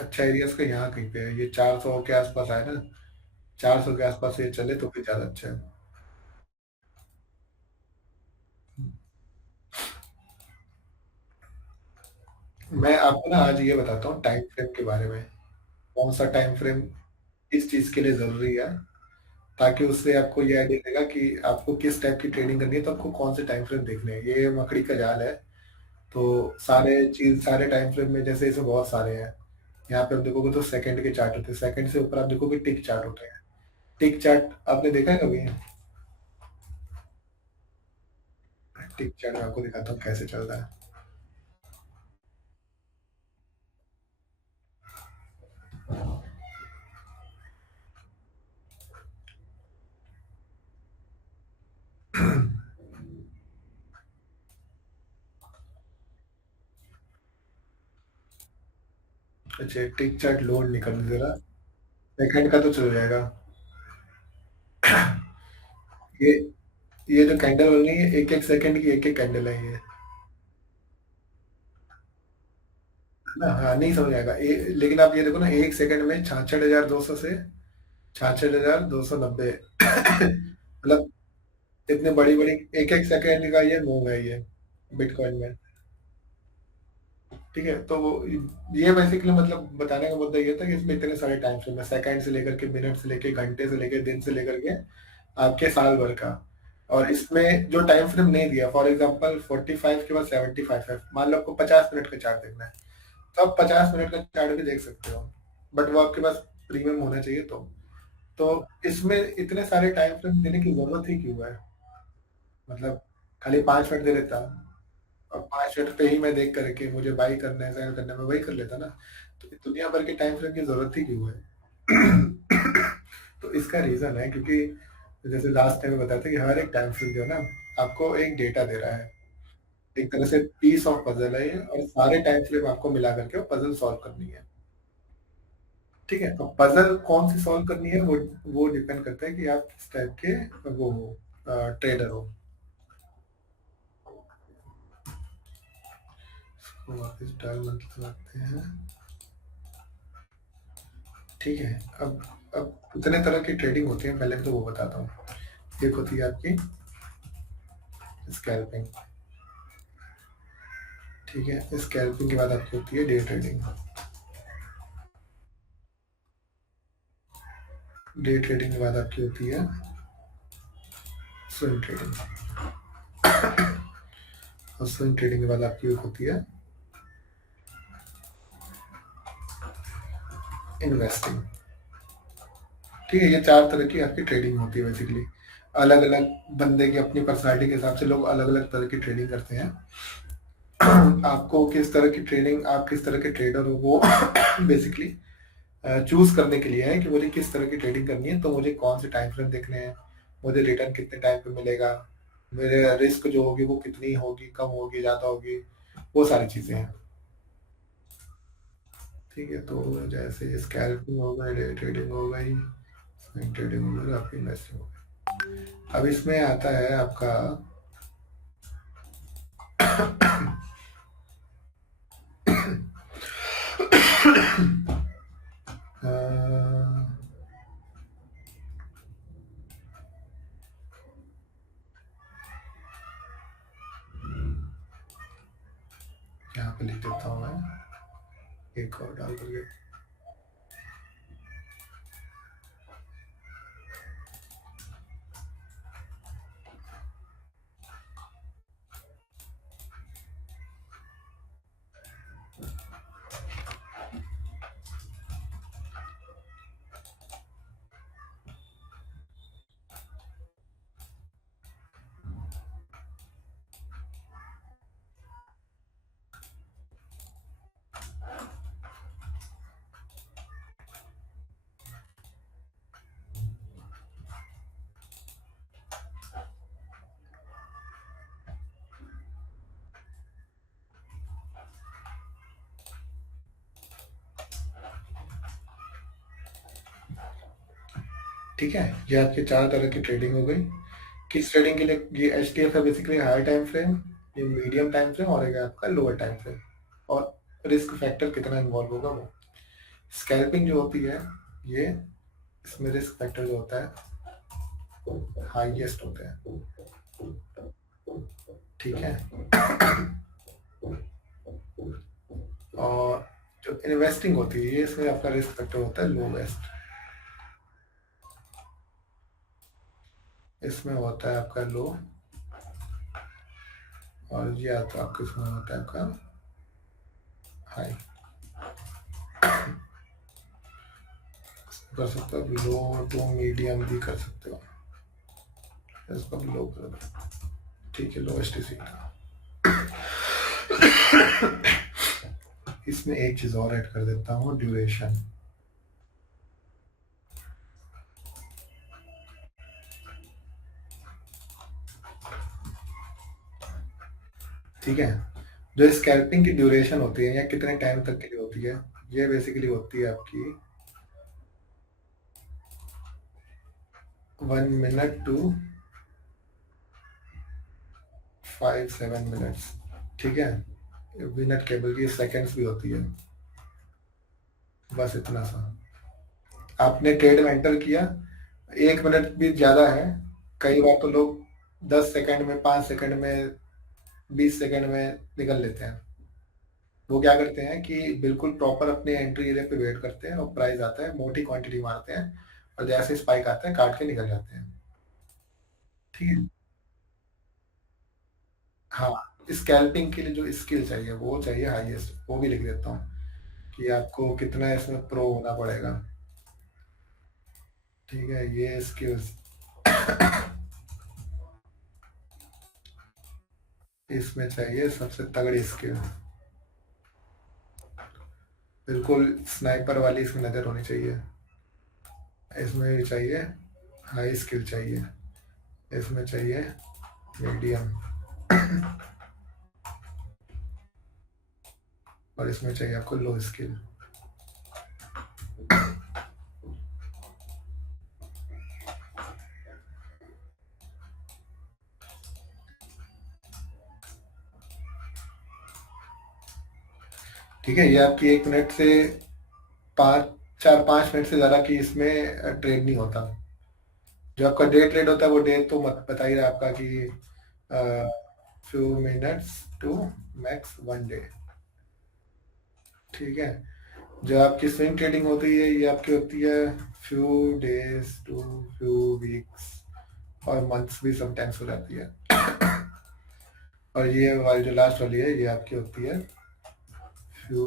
अच्छा एरिया इसका यहाँ कहीं पे है, ये 400 के आसपास आए ना, 400 के आसपास ये चले तो फिर ज्यादा अच्छा है। मैं आपको ना आज ये बताता हूँ टाइम फ्रेम के बारे में, कौन सा टाइम फ्रेम किस चीज के लिए जरूरी है, ताकि उससे आपको ये आइडिया देगा कि आपको किस टाइप की ट्रेडिंग करनी है, तो आपको कौन से टाइम फ्रेम देखने हैं। ये मकड़ी का जाल है, तो सारे टाइम फ्रेम में जैसे इसमें बहुत सारे हैं। यहाँ पे आप देखोगे तो सेकंड के चार्ट होते हैं, सेकंड से ऊपर आप देखोगे टिक चार्ट होते हैं। टिक चार्ट आपने देखा है कभी? टिक चार्ट मैं आपको दिखाता हूँ कैसे चल रहा है। अच्छा, टिक चार्ट लोड नहीं करने दे रहा, सेकंड का तो चल जाएगा। ये ये जो कैंडल बन रही है, एक एक सेकंड की एक एक कैंडल है ये, ना? हाँ, नहीं समझ आएगा लेकिन आप ये देखो ना, 1 सेकंड में 66,200 से 66,290। मतलब इतने बड़ी बड़ी, एक एक सेकंड का ये मूव है ये बिटकॉइन में। ठीक है, तो ये बेसिकली मतलब बताने का मुद्दा ये था कि इसमें इतने सारे टाइम फ्रेम है, सेकंड से लेकर के, मिनट से लेकर, घंटे से लेकर, दिन से लेकर के आपके साल भर का। और इसमें जो टाइम फ्रेम नहीं दिया, फॉर एग्जांपल 45 के बाद 75 है, मान लो आपको 50 मिनट का चार्ट देखना है, तो आप 50 मिनट का चार्ट भी देख सकते हो, बट वो आपके पास प्रीमियम होना चाहिए। तो इसमें इतने सारे टाइम फ्रेम देने की जरूरत ही क्यों है? मतलब खाली 5 मिनट दे देता, और 5 मिनट पे ही मैं देख करके मुझे बाई करना है, सेल करना है, मैं वही कर लेता ना। तो दुनिया भर के टाइम फ्रेम की जरूरत ही क्यों है? तो इसका रीजन है क्योंकि जैसे लास्ट टाइम बताया था कि हर एक टाइम फ्रेम जो है ना, आपको एक डेटा दे रहा है, एक तरह से पीस ऑफ पजल है ये, और सारे टाइम फ्रेम आपको मिला करके वो पजल सॉल्व करनी है। ठीक है, तो पजल कौन सी सॉल्व करनी है, वो डिपेंड करता है कि आप किस टाइप के वो हो, ट्रेडर हो। तो वापस डाल लगाते हैं। ठीक है, अब कितने तरह की ट्रेडिंग होती है पहले तो वो बताता हूँ। एक होती है आपकी स्कैल्पिंग। ठीक है, स्कैल्पिंग के बाद आपकी होती है डे ट्रेडिंग। डे ट्रेडिंग के बाद आपकी होती है स्विंग ट्रेडिंग, और स्विंग ट्रेडिंग के बाद आपकी होती है इन्वेस्टिंग। ठीक है, ये 4 तरह की आपकी ट्रेडिंग होती है बेसिकली। अलग अलग बंदे की अपनी पर्सनालिटी के हिसाब से लोग अलग अलग तरह की ट्रेडिंग करते हैं। आपको किस तरह की ट्रेडिंग, आप किस तरह के ट्रेडर हो, वो बेसिकली चूज करने के लिए है कि मुझे किस तरह की ट्रेडिंग करनी है, तो मुझे कौन से टाइम फ्रेम देखने हैं, मुझे रिटर्न कितने टाइम पे मिलेगा, मेरे रिस्क जो होगी वो कितनी होगी, कम होगी, ज़्यादा होगी, वो सारी चीज़ें हैं। ठीक है, तो जैसे स्कैल्पिंग हो गई, डे ट्रेडिंग हो गई, स्विंग ट्रेडिंग हो गई, आपकी इन्वेस्टिंग हो गई। अब इसमें आता है आपका अ, यहाँ पे लिख देता हूँ मैं, एक और डाल करके। ठीक है, ये आपकी चार तरह की ट्रेडिंग हो गई। किस ट्रेडिंग के लिए? ये एच टी एफ है बेसिकली हाई टाइम फ्रेम, ये मीडियम टाइम फ्रेम, और एक है आपका लोअर टाइम फ्रेम, और रिस्क फैक्टर कितना इन्वॉल्व होगा वो। स्कैल्पिंग जो होती है, ये इसमें रिस्क फैक्टर जो होता है हाईएस्ट होता है। ठीक है, और जो इन्वेस्टिंग होती है, ये इसमें आपका रिस्क फैक्टर होता है लोवेस्ट। इसमें होता है आपका लो, और ये आता है आपका, इसमें होता है आपका हाई। कर सकते हो लो टू मीडियम भी कर सकते हो, इसको भी लो कर दो। ठीक है, लोएस्ट इसी का। इसमें एक चीज और ऐड कर देता हूँ, ड्यूरेशन। ठीक है, जो स्कैल्पिंग की ड्यूरेशन होती है या कितने टाइम तक के लिए होती है, ये बेसिकली होती है आपकी 1 मिनट टू 5-7 मिनट्स। ठीक है, मिनट केबल की सेकंड्स भी होती है, बस इतना सा। आपने ट्रेड में एंटर किया, 1 मिनट भी ज्यादा है, कई बार तो लोग 10 सेकंड में, 5 सेकंड में, 20 सेकंड में निकल लेते हैं। वो क्या करते हैं कि बिल्कुल प्रॉपर अपने एंट्री एरिया पे वेट करते हैं, और प्राइस आता है, मोटी क्वांटिटी मारते हैं, और जैसे स्पाइक आता है काट के निकल जाते हैं। ठीक है, हाँ, स्कैल्पिंग के लिए जो स्किल चाहिए वो चाहिए हाईएस्ट, वो भी लिख देता हूँ कि आपको कितना इसमें प्रो होना पड़ेगा। ठीक है, ये स्किल्स इसमें चाहिए सबसे तगड़ी स्किल, बिल्कुल स्नाइपर वाली इसमें नज़र होनी चाहिए। इसमें भी चाहिए हाई स्किल चाहिए, इसमें चाहिए मीडियम, और इसमें चाहिए आपको लो स्किल। ठीक है, ये आपकी 1 मिनट से 4-5 मिनट से ज़्यादा की इसमें ट्रेड नहीं होता। जो आपका डे ट्रेड होता है, वो डे तो मत बता ही रहा आपका कि few minutes to max 1 day. ठीक है, जो आपकी स्विंग ट्रेडिंग होती है, ये आपकी होती है few days to few weeks, और मंथ्स भी समटाइम्स हो जाती है। और ये वाली जो लास्ट वाली है, ये आपकी होती है few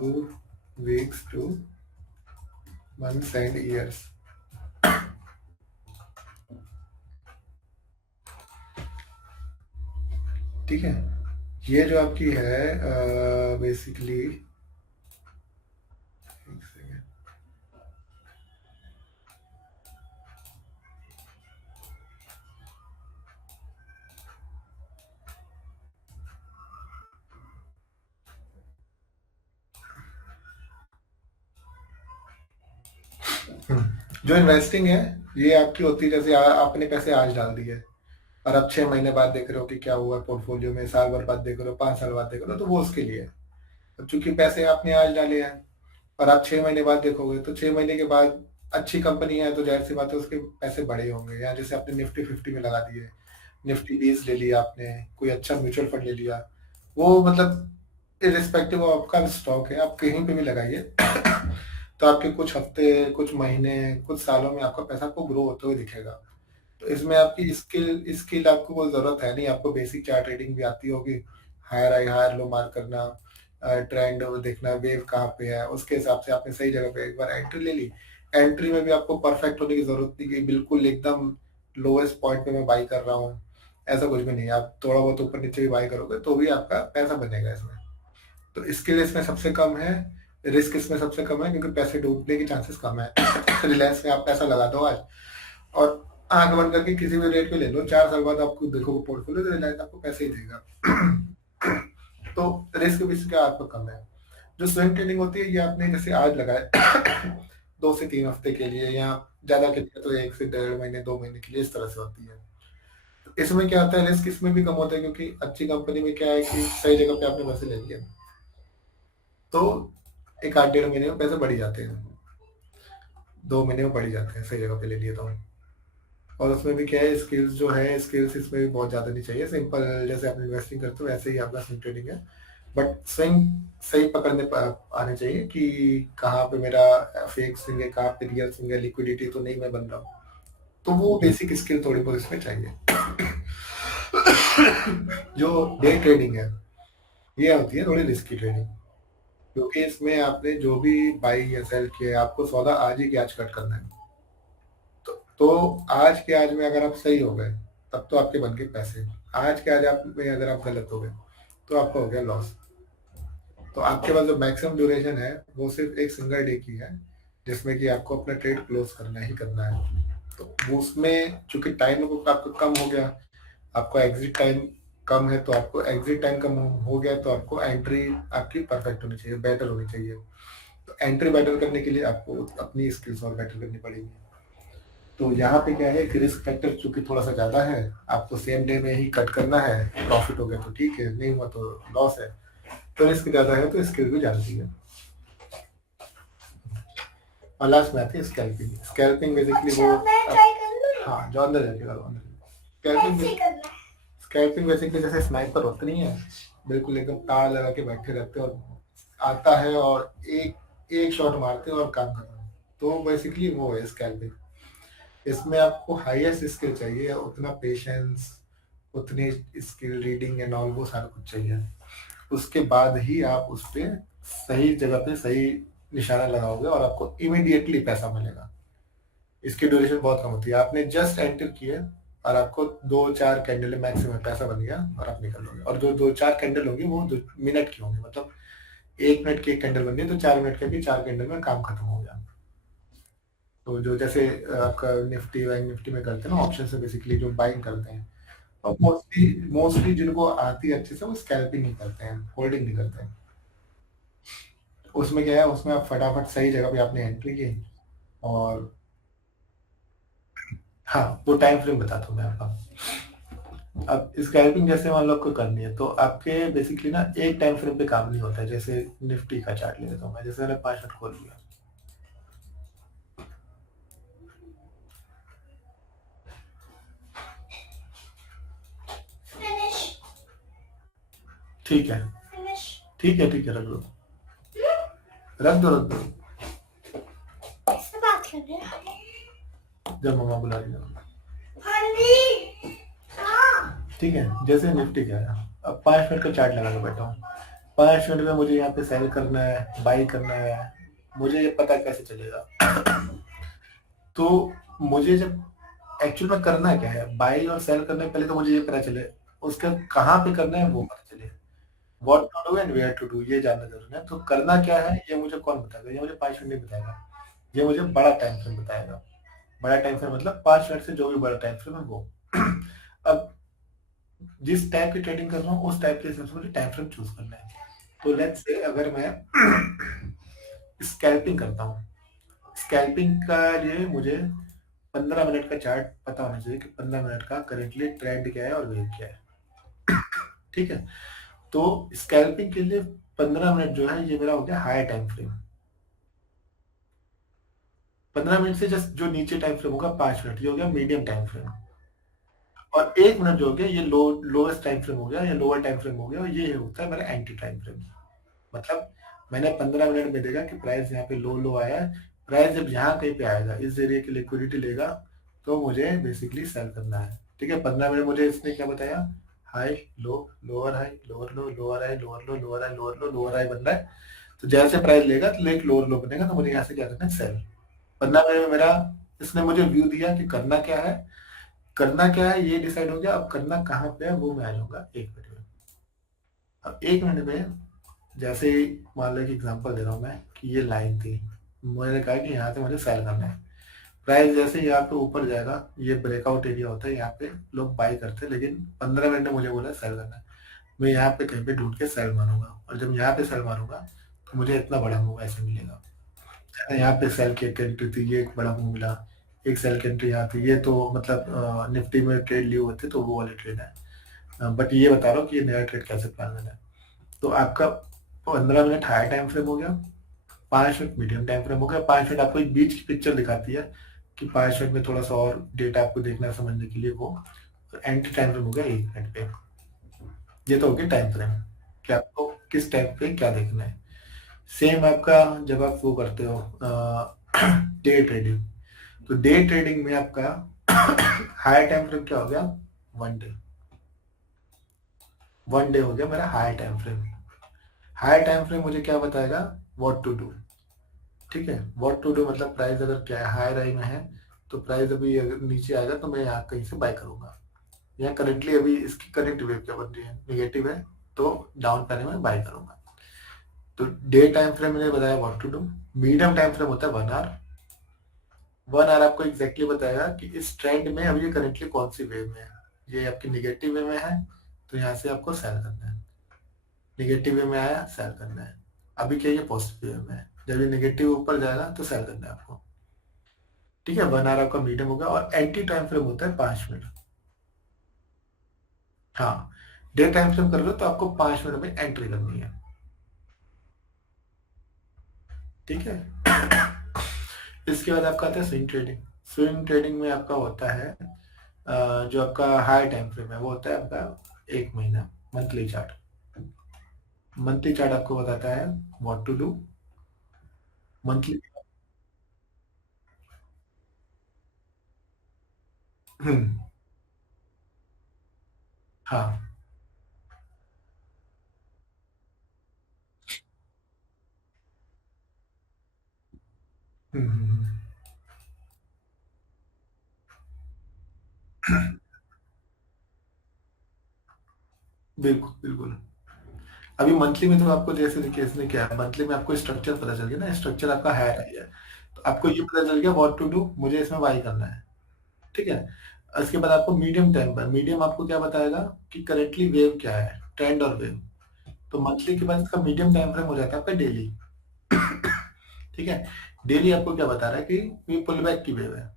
weeks two months and years. ठीक है, ये जो आपकी है बेसिकली जो इन्वेस्टिंग है ये आपकी होती है, जैसे आपने पैसे आज डाल दिए और अब 6 महीने बाद देख रहे हो कि क्या हुआ पोर्टफोलियो में, साल भर बाद देख रहे हो, 5 साल बाद देख रहे हो, तो वो उसके लिए है। अब चूंकि पैसे आपने आज डाले हैं और आप 6 महीने बाद देखोगे तो 6 महीने के बाद अच्छी कंपनी है तो जाहिर सी बात है उसके पैसे बड़े होंगे। या जैसे आपने निफ्टी 50 में लगा दिए, निफ्टी 20 ले लिया आपने, कोई अच्छा म्यूचुअल फंड ले लिया, वो मतलब इरिस्पेक्टिव ऑफ आपका स्टॉक है, आप कहीं पे भी लगाइए तो आपके कुछ हफ्ते, कुछ महीने, कुछ सालों में आपका पैसा आपको ग्रो होते हुए दिखेगा। तो इसमें आपकी स्किल स्किल आपको कोई जरूरत है नहीं, आपको बेसिक चार्ट ट्रेडिंग भी आती होगी, higher high higher low mark करना, ट्रेंड देखना, वेव कहाँ पे है, उसके हिसाब से आपने सही जगह पे एक बार एंट्री ले ली। एंट्री में भी आपको परफेक्ट होने की जरूरत नहीं कि बिल्कुल एकदम लोएस्ट पॉइंट पे मैं बाई कर रहा हूँ, ऐसा कुछ भी नहीं। आप थोड़ा बहुत ऊपर नीचे भी बाई करोगे तो भी आपका पैसा बनेगा इसमें। तो स्किल इसमें सबसे कम है, रिस्क इसमें सबसे कम है क्योंकि पैसे डूबने के चांसेस कम है। रिलायंस में आप पैसा लगा दो आज और आंख बंद करके किसी भी रेट पे ले लो, 4 साल बाद आपको देखोगे पोर्टफोलियो तो रिलायंस आपको पैसे ही देगा। तो रिस्क भी इसका आपको कम है। जो स्विंग ट्रेडिंग होती है ये आपने जैसे आज लगाए 2 से 3 हफ्ते के लिए, या ज्यादा के लिए तो 1 से 1.5 महीने 2 महीने के लिए, इस तरह से होती है। तो इसमें क्या होता है, रिस्क इसमें भी कम होता है क्योंकि अच्छी कंपनी में क्या है कि सही जगह पे आपने पैसे ले लिए तो एक 8 1.5 महीने में पैसे बढ़ ही जाते हैं, 2 महीने में बढ़ ही जाते हैं सही जगह पे ले लिए तो। और उसमें भी क्या है, स्किल्स जो है, स्किल्स इसमें भी बहुत ज़्यादा नहीं चाहिए, सिंपल जैसे आप इन्वेस्टिंग करते हो वैसे ही आपका स्विंग ट्रेडिंग है। बट स्विंग सही पकड़ने आने चाहिए कि कहाँ पे मेरा फेक स्विंग है, कहाँ पे रियल स्विंग है, लिक्विडिटी तो नहीं मैं बन रहा हूँ। तो वो बेसिक स्किल थोड़ी बहुत इसमें चाहिए। जो डे ट्रेडिंग है ये होती है थोड़ी रिस्की ट्रेडिंग, क्योंकि इसमें आपने जो भी बाई या सेल किया आपको सौदा आज ही के आज कट करना है। तो आज के आज में अगर आप सही हो गए तब तो आपके बन गए पैसे, आज के आज आप में अगर आप गलत हो गए तो आपका हो गया लॉस। तो आपके पास जो मैक्सिमम ड्यूरेशन है वो सिर्फ एक सिंगल डे की है जिसमें कि आपको अपना ट्रेड क्लोज करना ही करना है। तो वो उसमें चूंकि टाइम आपका कम हो गया, आपको एग्जिट टाइम कम है, तो आपको एग्जिट टाइम कम हो गया तो आपको एंट्री आपकी परफेक्ट होनी चाहिए, बेटर होनी चाहिए। तो एंट्री बेटर करने के लिए आपको अपनी स्किल्स और बेटर करनी पड़ेगी। तो यहाँ पे क्या है कि रिस्क फैक्टर चूंकि थोड़ा सा ज्यादा है, आपको सेम डे में ही कट करना है, प्रॉफिट हो गया तो ठीक है, नहीं हुआ तो लॉस है। तो रिस्क ज्यादा है तो स्किल भी ज्यादा है। और लास्ट में आती है स्कैल्पिंग। स्कैल्पिंग बेसिकली वो हाँ जो अंदर जाके करो, स्कैल्पिंग स्कैल्पिंग बेसिकली जैसे स्नाइपर होते नहीं है, बिल्कुल एकदम तार लगा के बैठे रहते हैं और आता है और एक एक शॉट मारते हैं और काम खत्म। तो बेसिकली वो है स्कैल्पिंग। इसमें आपको हाईएस्ट स्किल चाहिए, उतना पेशेंस, उतनी स्किल रीडिंग एंड ऑल वो सारा कुछ चाहिए। उसके बाद ही आप उस पर सही जगह पे सही निशाना लगाओगे और आपको इमीडिएटली पैसा मिलेगा। इसकी ड्यूरेशन बहुत कम होती है, आपने जस्ट एंटर किया और आपको 2 4 कैंडल मैक्सिमम पैसा बन गया और आप निकल लोगे। और जो 2 4 कैंडल होंगी वो 2 मिनट की होंगी, मतलब 1 मिनट की एक कैंडल बन गई तो 4 मिनट की 4 कैंडल में काम खत्म हो गया। तो जो जैसे आपका निफ्टी बैंक निफ्टी में करते हैं ना ऑप्शन से बेसिकली जो बाइंग करते हैं, और मोस्टली मोस्टली जिनको आती है अच्छे से वो स्कैल्पिंग नहीं करते हैं, होल्डिंग नहीं करते हैं। उसमें क्या है, उसमें आप फटाफट सही जगह पे आपने एंट्री की और हाँ वो टाइम फ्रेम बताता हूँ मैं आपको। अब स्कैल्पिंग जैसे मान लो आपको करनी है तो आपके बेसिकली ना एक टाइम फ्रेम पे काम नहीं होता है। जैसे निफ्टी का चार्ट ले लेता हूँ मैं, जैसे मैंने 5 मिनट खोल लिया, ठीक है ठीक है ठीक है, रख दो रख दो रख दो, जब मम्मा बुला रही है। ठीक है, जैसे निफ्टी क्या है, अब 5 मिनट का चार्ट लगा के बैठा हूँ, 5 मिनट में मुझे यहाँ पे सेल करना है, बाई करना है, मुझे ये पता कैसे चलेगा? तो मुझे जब एक्चुअल में करना क्या है, बाई और सेल करने पहले तो मुझे ये पता चले उसका कहाँ पे करना है वो पता चले। What to do and where to do ये जानना जरूरी है। तो करना क्या है ये मुझे कौन बताएगा, ये मुझे 5 मिनट नहीं बताएगा, ये मुझे बड़ा टाइम फ्रेम बताएगा। बड़ा टाइम फ्रेम मतलब 5 मिनट से जो भी बड़ा टाइम फ्रेम है वो। अब जिस टाइप की ट्रेडिंग कर रहा हूँ उस टाइप के हिसाब से मुझे टाइम फ्रेम चूज करना है। तो लेट्स से अगर मैं स्कैल्पिंग करता हूँ, स्कैल्पिंग का लिए मुझे 15 मिनट का चार्ट पता होना चाहिए कि 15 मिनट का करेंटली ट्रेंड क्या है और वेव क्या है। ठीक है, तो स्कैल्पिंग के लिए 15 मिनट जो है ये मेरा हो गया हाई टाइम फ्रेम। 15 मिनट से जस्ट जो नीचे टाइम फ्रेम होगा 5 मिनट, ये हो गया मीडियम टाइम फ्रेम। और 1 मिनट जो हो गया ये लोएस्ट टाइम फ्रेम हो गया या लोअर टाइम फ्रेम हो गया, और ये होता है मेरा एंटी टाइम फ्रेम। मतलब मैंने 15 मिनट में देखा कि प्राइस यहाँ पे लो लो आया है, प्राइस जब यहाँ कहीं पे आएगा इस एरिया की लिक्विडिटी लेगा तो मुझे बेसिकली सेल करना है। ठीक है, 15 मिनट मुझे इसने क्या बताया, high low lower high lower लो लोअर हाई लोअर लो लोअर हाई लोअर लो लोअर हाई बन रहा है। तो जैसे प्राइस लेगा तो एक लोअर लो बनेगा, तो मुझे यहाँ से क्या करना है, सेल। 15 मिनट में मेरा इसने मुझे व्यू दिया कि करना क्या है, करना क्या है ये डिसाइड हो गया। अब करना कहाँ पे है वो मैं आ जाऊंगा 1 मिनट में। अब 1 मिनट में जैसे मान लो कि एग्जांपल दे रहा हूँ मैं कि ये लाइन थी, मैंने कहा कि यहाँ से मुझे सेल करना है। प्राइस जैसे यहाँ पे ऊपर जाएगा, ये ब्रेकआउट एरिया होता है, यहाँ पे लोग बाई करते हैं, लेकिन 15 मिनट में मुझे बोला सेल करना है। मैं यहाँ पे कहीं पे ढूंढ के सेल मारूंगा, और जब यहाँ पे सेल मारूंगा तो मुझे इतना बड़ा मूव ऐसे मिलेगा। यहाँ पे सेल की एक एंट्री थी, ये एक बड़ा मूव मिला, एक सेल की एंट्री यहाँ थी, ये तो मतलब निफ्टी में ट्रेड लिए हुए थे तो वो वाले ट्रेड है। बट ये बता रहा हूँ कि ये नया ट्रेड कैसे प्लान करना है। तो आपका 15 मिनट हाई टाइम फ्रेम हो गया, 5 मिनट मीडियम टाइम फ्रेम हो गया। 5 मिनट आपको एक बीच की पिक्चर दिखाती है कि 5 मिनट में थोड़ा सा और डेटा आपको देखना है समझने के लिए वो। एंट्री टाइम फ्रेम हो गया 1 मिनट पे। ये तो हो गया टाइम फ्रेम कि आपको किस टाइम पे क्या देखना है। सेम आपका जब आप वो करते हो डे ट्रेडिंग, तो डे ट्रेडिंग में आपका हाई टाइम फ्रेम क्या हो गया, 1 डे। 1 डे हो गया मेरा high time frame. High time frame मुझे क्या बताएगा, व्हाट टू डू। ठीक है, व्हाट टू डू मतलब प्राइस अगर क्या है हाई राई में है तो प्राइस अभी अगर नीचे आएगा तो मैं यहाँ कहीं से बाय करूंगा। यहाँ करेंटली अभी इसकी करंट वेव क्या बन रही है, नेगेटिव है, तो डाउन पैने में बाय करूंगा। तो डे टाइम फ्रेम मैंने बताया what to do. Medium time frame होता है 1 आवर। 1 आवर आपको एग्जैक्टली बताएगा कि इस ट्रेंड में अभी ये करेंटली कौन सी वेव में है। ये आपकी निगेटिव वे में है तो यहाँ से आपको सेल करना है, निगेटिव वे में आया सेल करना है। अभी क्या ये पॉजिटिव वे में है, जब ये निगेटिव ऊपर जाएगा तो सेल करना है आपको। ठीक है, 1 आवर आपका मीडियम होगा, और एंटी टाइम फ्रेम होता है 5 मिनट। हाँ, डे टाइम फ्रेम कर रहे हो तो आपको 5 मिनट में एंट्री करनी है। ठीक है। इसके बाद आपका आता है स्विंग ट्रेडिंग। स्विंग ट्रेडिंग में आपका होता है जो आपका हाई टाइम फ्रेम है वो होता है आपका 1 महीना, मंथली चार्ट। मंथली चार्ट आपको बताता है व्हाट टू डू मंथली। हम्म। हाँ। हम्म। बिल्कुल बिल्कुल। अभी मंथली में तो आपको जैसे देखिए इसने क्या है, मंथली में आपको स्ट्रक्चर पता चल गया ना, स्ट्रक्चर आपका है रही है। तो आपको ये पता चल गया व्हाट टू डू, मुझे इसमें बाई करना है। ठीक है। उसके बाद आपको मीडियम टाइम पर, मीडियम आपको क्या बताएगा कि करेंटली वेव क्या है, ट्रेंड और वेव। तो मंथली के बाद इसका मीडियम टाइम फ्रेम हो जाता है आपका डेली। ठीक है, डेली आपको क्या बता रहा है कि ये पुल बैक की वेव है।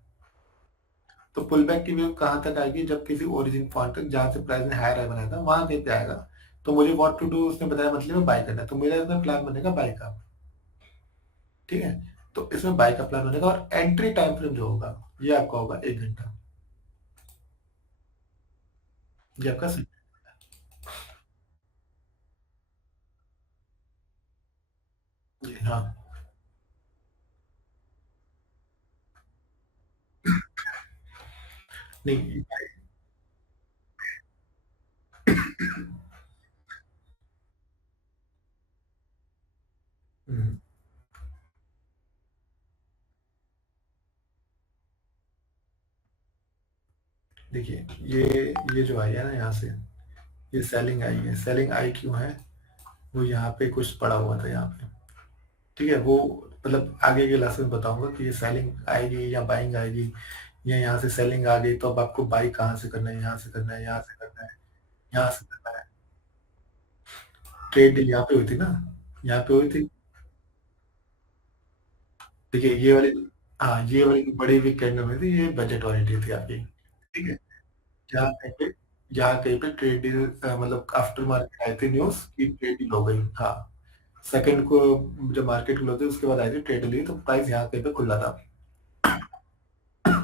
तो पुल बैक की वेव कहाँ तक आएगी, जब किसी ओरिजिन पॉइंट तक जहां से प्राइस ने हाई राय बनाया था वहां कहीं पे आएगा। तो मुझे व्हाट टू डू उसने बताया मंथली में बाय करना है, तो मेरा इसमें प्लान बनेगा बाय का। ठीक है, तो इसमें बाय का प्लान बनेगा, और एंट्री टाइम फ्रेम जो होगा ये आपका होगा 1 घंटा। ये आपका जी हाँ। नहीं। हम्म, देखिए ये जो आई है ना यहाँ से, ये सेलिंग आई है, सेलिंग आई क्यों है, वो यहाँ पे कुछ पड़ा हुआ था यहाँ पे, ठीक है। वो मतलब आगे के क्लास में बताऊंगा कि ये सेलिंग आएगी या बाइंग आएगी, या यहाँ से सेलिंग आ गई तो अब आपको बाई कहाँ से करना है, यहाँ से करना है, यहाँ से करना है, यहाँ से करना है। ट्रेड डील यहाँ पे हुई थी ना, यहाँ पे हुई थी। देखिए ये वाली, हाँ ये वाली बड़ी वीक कैंडल में थी, ये बजट वाली थी आपकी, ठीक है। जहाँ कहीं पे, जहाँ कहीं पे ट्रेड डील मतलब आफ्टर मार्केट आई थी न्यूज की ट्रेड डील हो गई, हाँ। सेकंड को जब मार्केट क्लोज हुई उसके बाद आई थी ट्रेड डील, तो प्राइस यहाँ कहीं पे खुला था,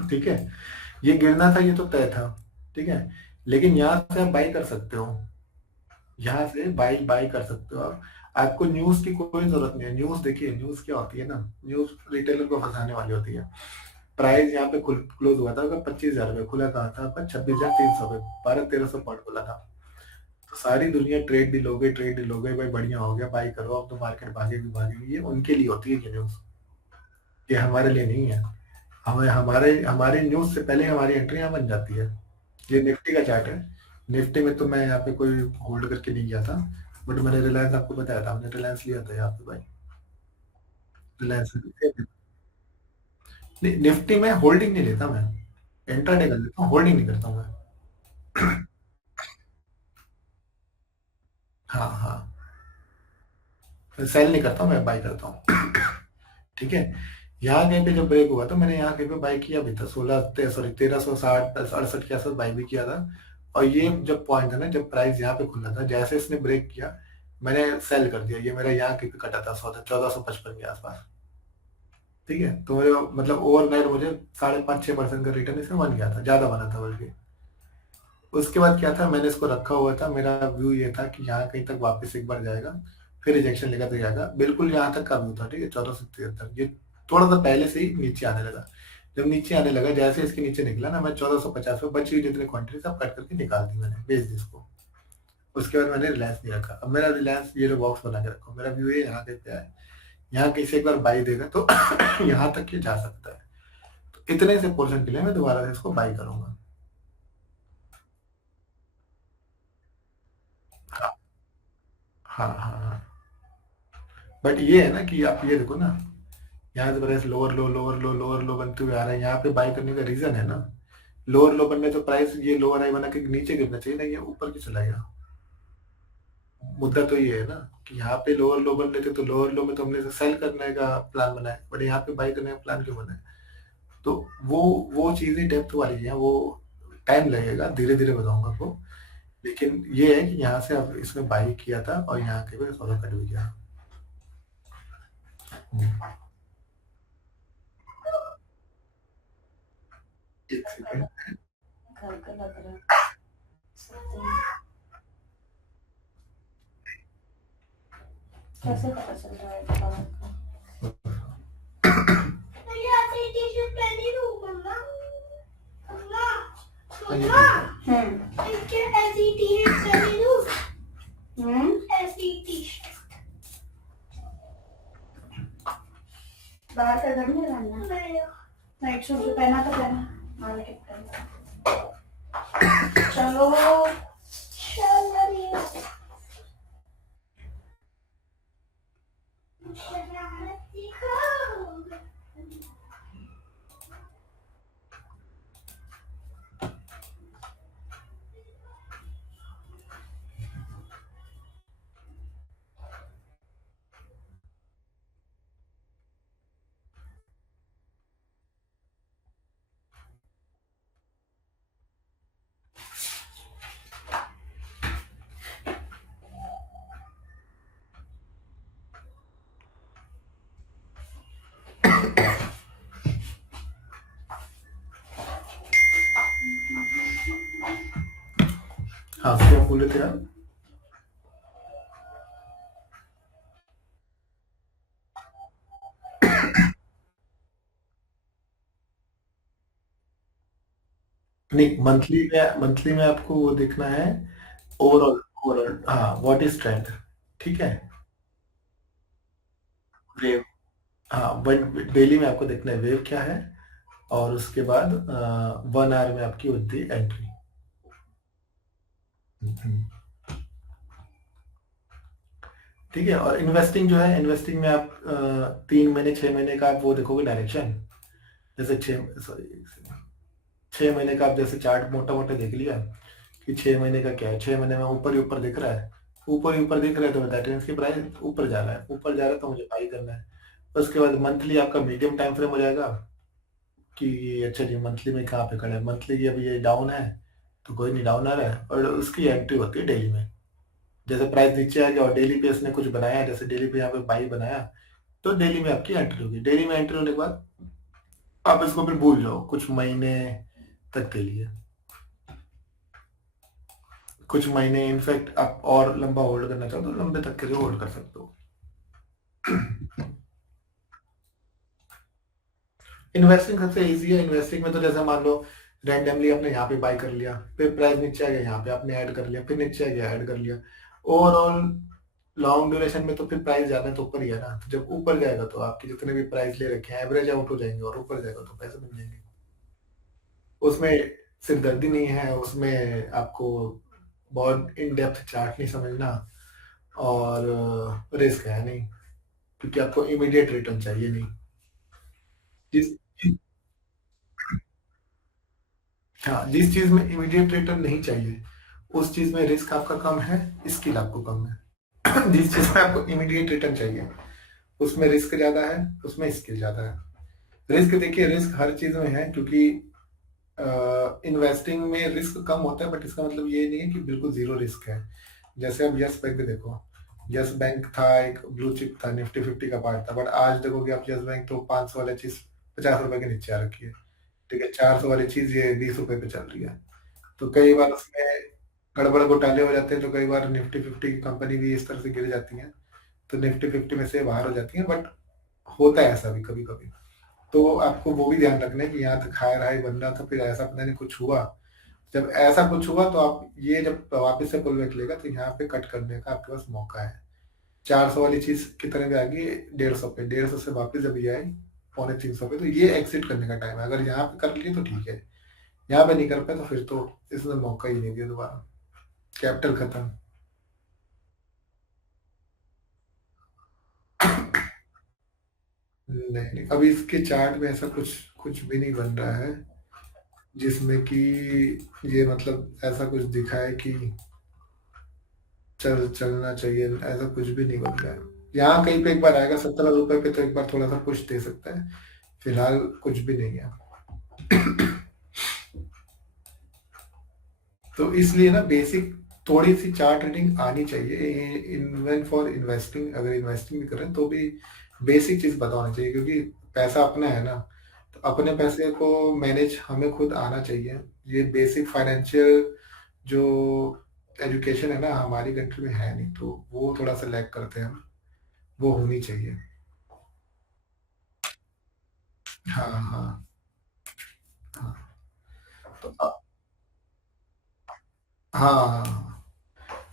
ठीक है। ये गिरना था, ये तो तय था, ठीक है। लेकिन यहाँ से आप बाई कर सकते हो, यहाँ से बाई बाई कर सकते हो आप। आपको न्यूज की कोई जरूरत नहीं है। न्यूज देखिए, न्यूज क्या होती है ना, न्यूज रिटेलर को फंसाने वाली होती है। प्राइस यहाँ पे क्लोज हुआ था आपका 25,000 खुला कहा था आपका 26,300 पे, 1200-1300 पॉइंट खुला था। तो सारी दुनिया ट्रेड डील हो गई, ट्रेड डील हो गई, भाई बढ़िया हो गया, बाई करो अब तो मार्केट भागेगी भागेगी, ये उनके लिए होती है ये न्यूज, ये हमारे लिए नहीं है। हमें हमारे हमारे न्यूज से पहले हमारी एंट्री यहाँ बन जाती है। ये निफ्टी का चार्ट है। निफ्टी में तो मैं यहाँ पे कोई होल्ड करके नहीं गया था, बट मैंने रिलायंस आपको बताया था, हमने रिलायंस लिया था यहाँ पे भाई, रिलायंस। निफ्टी में होल्डिंग नहीं लेता मैं, इंट्राडे कर लेता हूँ, होल्डिंग नहीं करता हूँ मैं। हाँ हाँ, सेल नहीं करता हूँ मैं, बाई करता हूँ, ठीक है। यहाँ कहीं पे जब ब्रेक हुआ तो मैंने यहाँ कहीं पे बाई किया भी था, 1360-68 के आसपास बाई भी किया था। और ये जब पॉइंट था ना, जब प्राइस यहाँ पे खुला था, जैसे इसने ब्रेक किया मैंने सेल कर दिया। ये मेरा यहाँ कहीं पे कटा था 1455 के आसपास, ठीक है। तो मेरे मतलब ओवरनाइट मुझे 5.5-6% का रिटर्न इसमें बन गया था, ज्यादा बना था बल्कि। उसके बाद क्या था, मैंने इसको रखा हुआ था, मेरा व्यू ये था कि यहाँ कहीं तक वापस एक बार जाएगा, फिर रिजेक्शन लेकर तो जाएगा, बिल्कुल यहाँ तक का व्यू था, ठीक है। 1473 ये थोड़ा सा पहले से ही नीचे आने लगा। जब नीचे आने लगा, जैसे इसके नीचे निकला ना, मैं 1450 पे बची हुई जितनी क्वांटिटी सब कट करके निकाल दी मैंने, बेच दी इसको। उसके बाद मैंने रिलायंस नहीं रखा। अब मेरा रिलायंस ये जो बॉक्स बना के रखा, मेरा व्यू ये यहाँ पे है, यहाँ कहीं से एक बार बाई देगा तो यहाँ तक ये जा सकता है। तो इतने से पोर्शन के लिए मैं दोबारा से इसको बाई करूंगा। हाँ हाँ हाँ हाँ। बट ये है ना कि आप ये देखो ना, यहाँ से प्राइस लोअर लो लोअर लो लोअर लो बनते हुए आ रहा है, यहाँ पे बाई करने का रीजन है ना। लोअर लो बनने तो प्राइस ये लोअर हाई बना के नीचे गिरना चाहिए ना, ये ऊपर क्यों चला गया। मुद्दा तो ये है ना कि यहाँ पे लोअर लो बन रहे थे, तो लोअर लो में तो हमने सेल करने का प्लान बनाया, बट यहाँ पे बाई करने का प्लान क्यों बनाया। तो वो वो चीजें डेप्थ वाली है, वो टाइम लगेगा, धीरे धीरे बताऊंगा आपको। लेकिन ये है कि यहाँ से अब इसमें बाई किया था और यहाँ के भी फॉलो कर भी किया। हम्म, एक सेकेंड। कैसे पता चल रहा है बाहर का? ये ऐसी टी-शर्ट पहनी हूँ मम्मा। मम्मा इसके ऐसी टी-शर्ट पहनी हूँ। ऐसी टी-शर्ट बाहर का घर में रहना। नाइट सूट जो पहना था पहना, आगे के पहना। चलो चलो हाँ क्या बोले थे आप। नहीं, मंथली में आपको वो देखना है, ओवरऑल ओवरऑल, हाँ व्हाट इज ट्रेंड, ठीक है। वेव, हाँ बट डेली में आपको देखना है वेव क्या है, और उसके बाद 1 आवर में आपकी होती है एंट्री। ठीक है। और इन्वेस्टिंग जो है, इन्वेस्टिंग में आप 3 महीने 6 महीने का आप वो देखोगे डायरेक्शन। जैसे 6 महीने का आप जैसे चार्ट मोटा मोटा देख लिया कि 6 महीने का क्या है, 6 महीने में ऊपर ही ऊपर दिख रहा है, ऊपर ही ऊपर दिख रहा है तो दैट मीन्स की प्राइस ऊपर जा रहा है, ऊपर जा रहा है तो मुझे बाई करना है। उसके बाद मंथली आपका मीडियम टाइम फ्रेम हो जाएगा कि अच्छा जी मंथली में कहाँ पे खड़ा है, मंथली अभी ये डाउन है तो कोई नहीं, डाउन आ रहा है, और उसकी एंट्री होती है डेली में। जैसे प्राइस नीचे आ गया और डेली पे इसने कुछ बनाया, जैसे डेली पे यहाँ पे बाई बनाया, तो डेली में आपकी एंट्री होगी। डेली में एंट्री होने के बाद आप इसको फिर भूल जाओ कुछ महीने तक के लिए, कुछ महीने इनफैक्ट आप और लंबा होल्ड करना चाहो तो लंबे तक के लिए होल्ड कर सकते हो। इन्वेस्टिंग सबसे इजी है। इन्वेस्टिंग में तो जैसे मान लो रैंडमली आपने यहाँ पे बाय कर लिया, फिर प्राइस नीचे आ गया, यहाँ पे आपने ऐड कर लिया, फिर नीचे आ गया ऐड कर लिया। ओवरऑल लॉन्ग ड्यूरेशन में तो फिर प्राइस ज्यादा तो ऊपर ही है ना, तो जब ऊपर जाएगा तो आपके जितने भी प्राइस ले रखे हैं एवरेज आउट हो जाएंगे, और ऊपर जाएगा तो पैसे बन जाएंगे। उसमें सिरदर्दी नहीं है, उसमें आपको बहुत इन डेप्थ चार्ट नहीं समझना, और रिस्क है नहीं, क्योंकि आपको इमीडिएट रिटर्न चाहिए नहीं। जिस हाँ, जिस चीज में इमीडिएट रिटर्न नहीं चाहिए उस चीज में रिस्क आपका कम है, स्किल आपको कम है। जिस चीज में आपको इमीडिएट रिटर्न चाहिए उसमें रिस्क ज्यादा है, उसमें स्किल ज्यादा है। रिस्क देखिए, रिस्क हर चीज में है, क्योंकि इन्वेस्टिंग में रिस्क कम होता है, बट इसका मतलब ये नहीं है कि बिल्कुल जीरो रिस्क है। जैसे अब यस बैंक देखो, यस बैंक था एक ब्लू चिप था, निफ्टी 50 का पार्ट था, बट आज देखोगे आप यस बैंक तो 500 वाली चीज 50 रुपए के नीचे आ रखी है। ठीक है, 400 वाली चीज ये 20 रुपए पे चल रही है। तो कई बार उसमें गड़बड़ घोटाले हो जाते हैं, तो कई बार निफ्टी 50 की कंपनी भी इस तरह से गिर जाती है, तो निफ्टी 50 में से बाहर हो जाती है। बट होता है ऐसा भी कभी कभी। तो आपको वो भी ध्यान रखना है कि यहाँ तक हायर हाई बन रहा था, फिर ऐसा पता नहीं कुछ हुआ। जब ऐसा कुछ हुआ तो आप ये जब वापस से पुल बैक लेगा तो यहाँ पे कट करने का आपके पास मौका है। 400 वाली चीज कितने पे आ गई, 150 पे, 150 से वापस जब ये आई 250 पे, तो ये एग्जिट करने का टाइम है। अगर यहाँ पे कर लिए तो ठीक है, यहाँ पे नहीं कर पाए तो फिर तो इसने मौका ही नहीं दिया दोबारा, कैपिटल खत्म। नहीं नहीं, अभी इसके चार्ट में ऐसा कुछ कुछ भी नहीं बन रहा है जिसमें कि ये मतलब ऐसा कुछ दिखाए कि चलना चाहिए, ऐसा कुछ भी नहीं बन रहा है। यहाँ कहीं पे एक बार आएगा 17 रुपए पे, तो एक बार थोड़ा सा पुश दे सकता है, फिलहाल कुछ भी नहीं है। तो इसलिए ना बेसिक थोड़ी सी चार्ट रीडिंग आनी चाहिए इवन फॉर इन्वेस्टिंग। अगर इन्वेस्टिंग भी करें तो भी बेसिक चीज पता होनी चाहिए, क्योंकि पैसा अपना है ना, तो अपने पैसे को मैनेज हमें खुद आना चाहिए। ये बेसिक फाइनेंशियल जो एजुकेशन है ना हमारी कंट्री में है नहीं, तो वो थोड़ा सा लैग करते हैं हम, वो होनी चाहिए। हाँ हाँ हाँ। तो हाँ हाँ हाँ।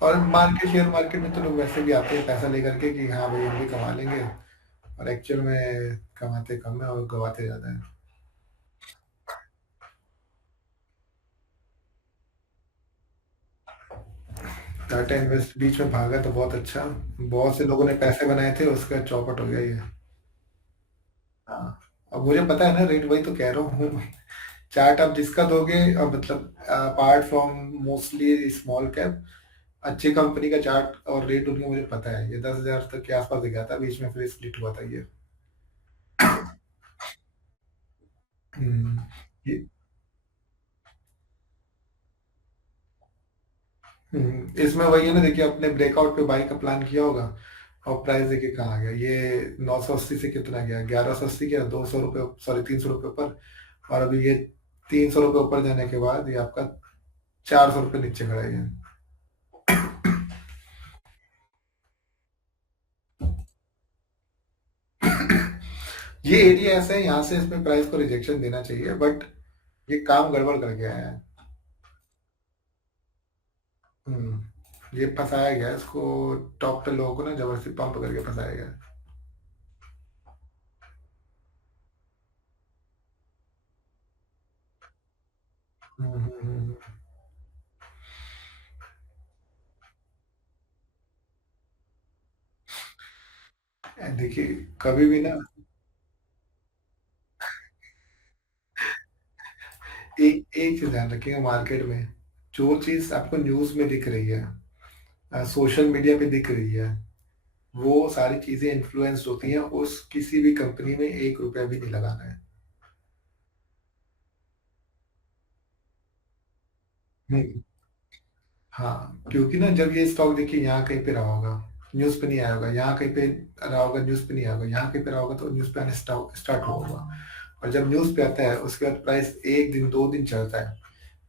और मार्केट, शेयर मार्केट में तो लोग वैसे भी आते हैं पैसा लेकर के कि हाँ भाई हम भी कमा लेंगे, और एक्चुअल में कमाते कम है और गवाते ज्यादा है। टाटा इन्वेस्ट बीच में भागा तो बहुत अच्छा, बहुत से लोगों ने पैसे बनाए थे, उसका चौपट हो गया ये। हाँ, अब मुझे पता है ना रेट, वही तो कह रहा हूँ। चार्ट आप जिसका दोगे, अब मतलब apart from mostly small cap, अच्छी कंपनी का चार्ट और रेट उनका मुझे पता है। ये 10,000 तक के आसपास गया था, बीच में फिर स्प्लिट हुआ था ये। हम्म, ये इसमें वही है ना, देखिए अपने ब्रेकआउट पे बाई का प्लान किया होगा, और प्राइस देखिए कहाँ आ गया ये, 980 से कितना गया, 1180 गया, 200 रुपये, सॉरी 300 रुपये ऊपर। और अभी ये 300 रुपये ऊपर जाने के बाद ये आपका 400 रुपये नीचे खड़ा है ये। ये एरिया ऐसा है, यहाँ से इसमें प्राइस को रिजेक्शन देना चाहिए, बट ये काम गड़बड़ कर गया है। ये फंसाया गया है इसको, टॉप पे लोगों को ना जबरदस्ती पंप करके फंसाया गया है। हम्म, हम्म, देखिए कभी भी ना, एक एक चीज ध्यान रखिएगा मार्केट में, जो चीज आपको न्यूज में दिख रही है, सोशल मीडिया पे दिख रही है, वो सारी चीजें इन्फ्लुएंस्ड होती हैं, उस किसी भी कंपनी में 1 रुपया भी नहीं लगाना है। हम्म। हाँ, क्योंकि ना जब ये स्टॉक देखिए यहाँ कहीं पे रहा होगा, न्यूज़ पे नहीं आया होगा, यहाँ कहीं पे रहा होगा, न्यूज़ पे नहीं आया होगा, यहाँ कहीं पे रहा होगा तो न्यूज़ पे आने स्टार्ट हुआ होगा। और जब न्यूज़ पे आता है उसके बाद प्राइस 1 दिन 2 दिन चलता है,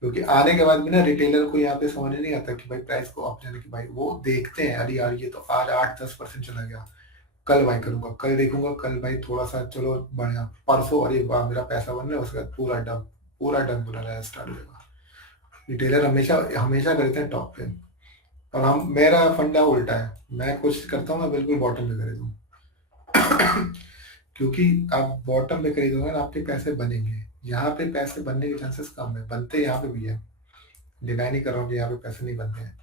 क्योंकि आने के बाद भी ना रिटेलर को यहाँ पे समझ नहीं आता कि भाई प्राइस को अप जाने की, भाई वो देखते हैं अरे यार ये तो आज 8-10% चला गया, कल बाई करूंगा, कल देखूंगा, कल भाई थोड़ा सा चलो बढ़िया, परसों अरे वाह मेरा पैसा बन रहा है, उसके बाद पूरा डंप बुलाना स्टार्ट हो जाएगा। रिटेलर हमेशा हमेशा करते हैं टॉप पे, और हम मेरा फंडा उल्टा है, मैं कोशिश करता हूँ मैं बिल्कुल बॉटम पे खरीदूं। क्योंकि आप बॉटम पे खरीदोगे ना आपके पैसे बनेंगे, यहाँ पे पैसे बनने के चांसेस कम है, बनते यहाँ पे भी है, डिनाई नहीं कर रहा हूँ कि यहाँ पे पैसे नहीं बनते हैं,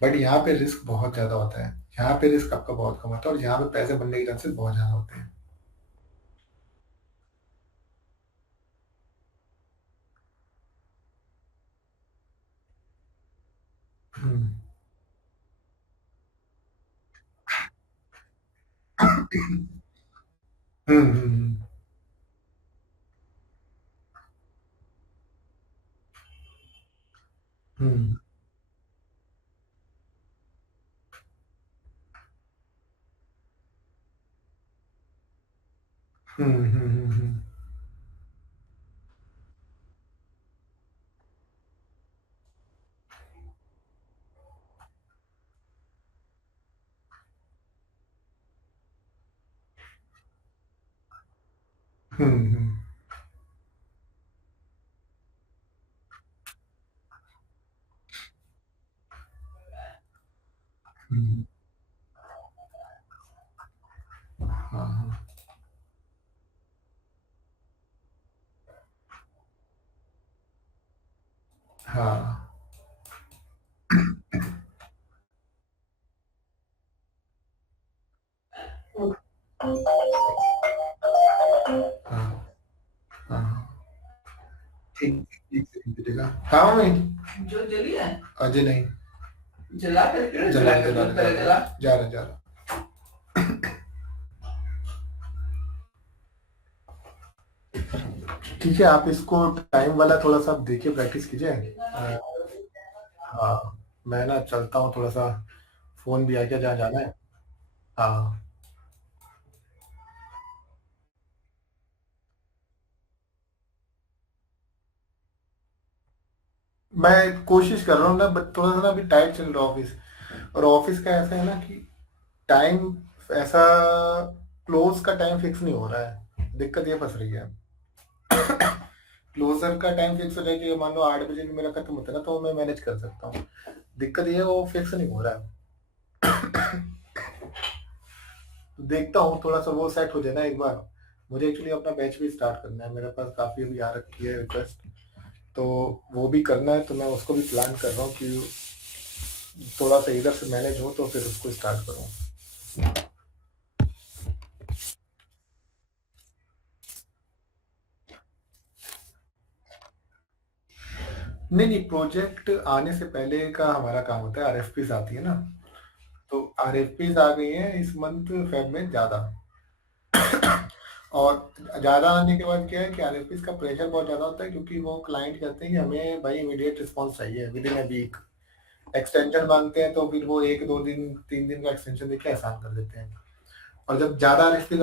बट यहाँ पे रिस्क बहुत ज्यादा होता है, यहाँ पे रिस्क आपका बहुत कम होता है और यहाँ पे पैसे बनने के चांसेस बहुत ज्यादा होते हैं। हम्म। हम्म। हम्म। हम्म। हम्म। हम्म। हाँ। हाँ। हाँ। हाँ। ठीक ठीक से दीजिएगा। हाँ मैं जो जली है अजय नहीं, जला करके जला जला जला जला जा रहा जा रहा। ठीक है, आप इसको टाइम वाला थोड़ा सा देखिए, प्रैक्टिस कीजिए। हाँ, मैं ना चलता हूँ थोड़ा सा, फोन भी आ गया जहाँ जाना है। हाँ, मैं कोशिश कर रहा हूँ ना, बट थोड़ा सा ना अभी टाइट चल रहा है ऑफिस, और ऑफिस का ऐसा है ना कि टाइम ऐसा, क्लोज का टाइम फिक्स नहीं हो रहा है, दिक्कत ये फंस रही है। क्लोजर का टाइम फिक्स हो जाए कि मान लो 8 बजे भी मेरा खत्म होता है ना तो मैं मैनेज कर सकता हूँ, दिक्कत ये है वो फिक्स नहीं हो रहा है। तो देखता हूँ थोड़ा सा वो सेट हो जाए ना एक बार, मुझे एक्चुअली अपना बैच भी स्टार्ट करना है, मेरे पास काफ़ी अभी आ रखी है रिक्वेस्ट, तो वो भी करना है, तो मैं उसको भी प्लान कर रहा हूँ कि थोड़ा सा इधर से मैनेज हो तो फिर उसको स्टार्ट करूँ। नहीं नहीं, प्रोजेक्ट आने से पहले का हमारा काम होता है, आरएफपीज आती है ना, तो आरएफपीज आ गई है इस मंथ फेब में ज़्यादा, और ज़्यादा आने के बाद क्या है कि आरएफपीज का प्रेशर बहुत ज़्यादा होता है, क्योंकि वो क्लाइंट कहते हैं कि हमें भाई इमीडिएट रिस्पॉन्स चाहिए within a week, extension मांगते हैं तो फिर वो 1-2 दिन 3 दिन का एक्सटेंशन देके आसान कर देते हैं, और जब ज़्यादा आरएफपीज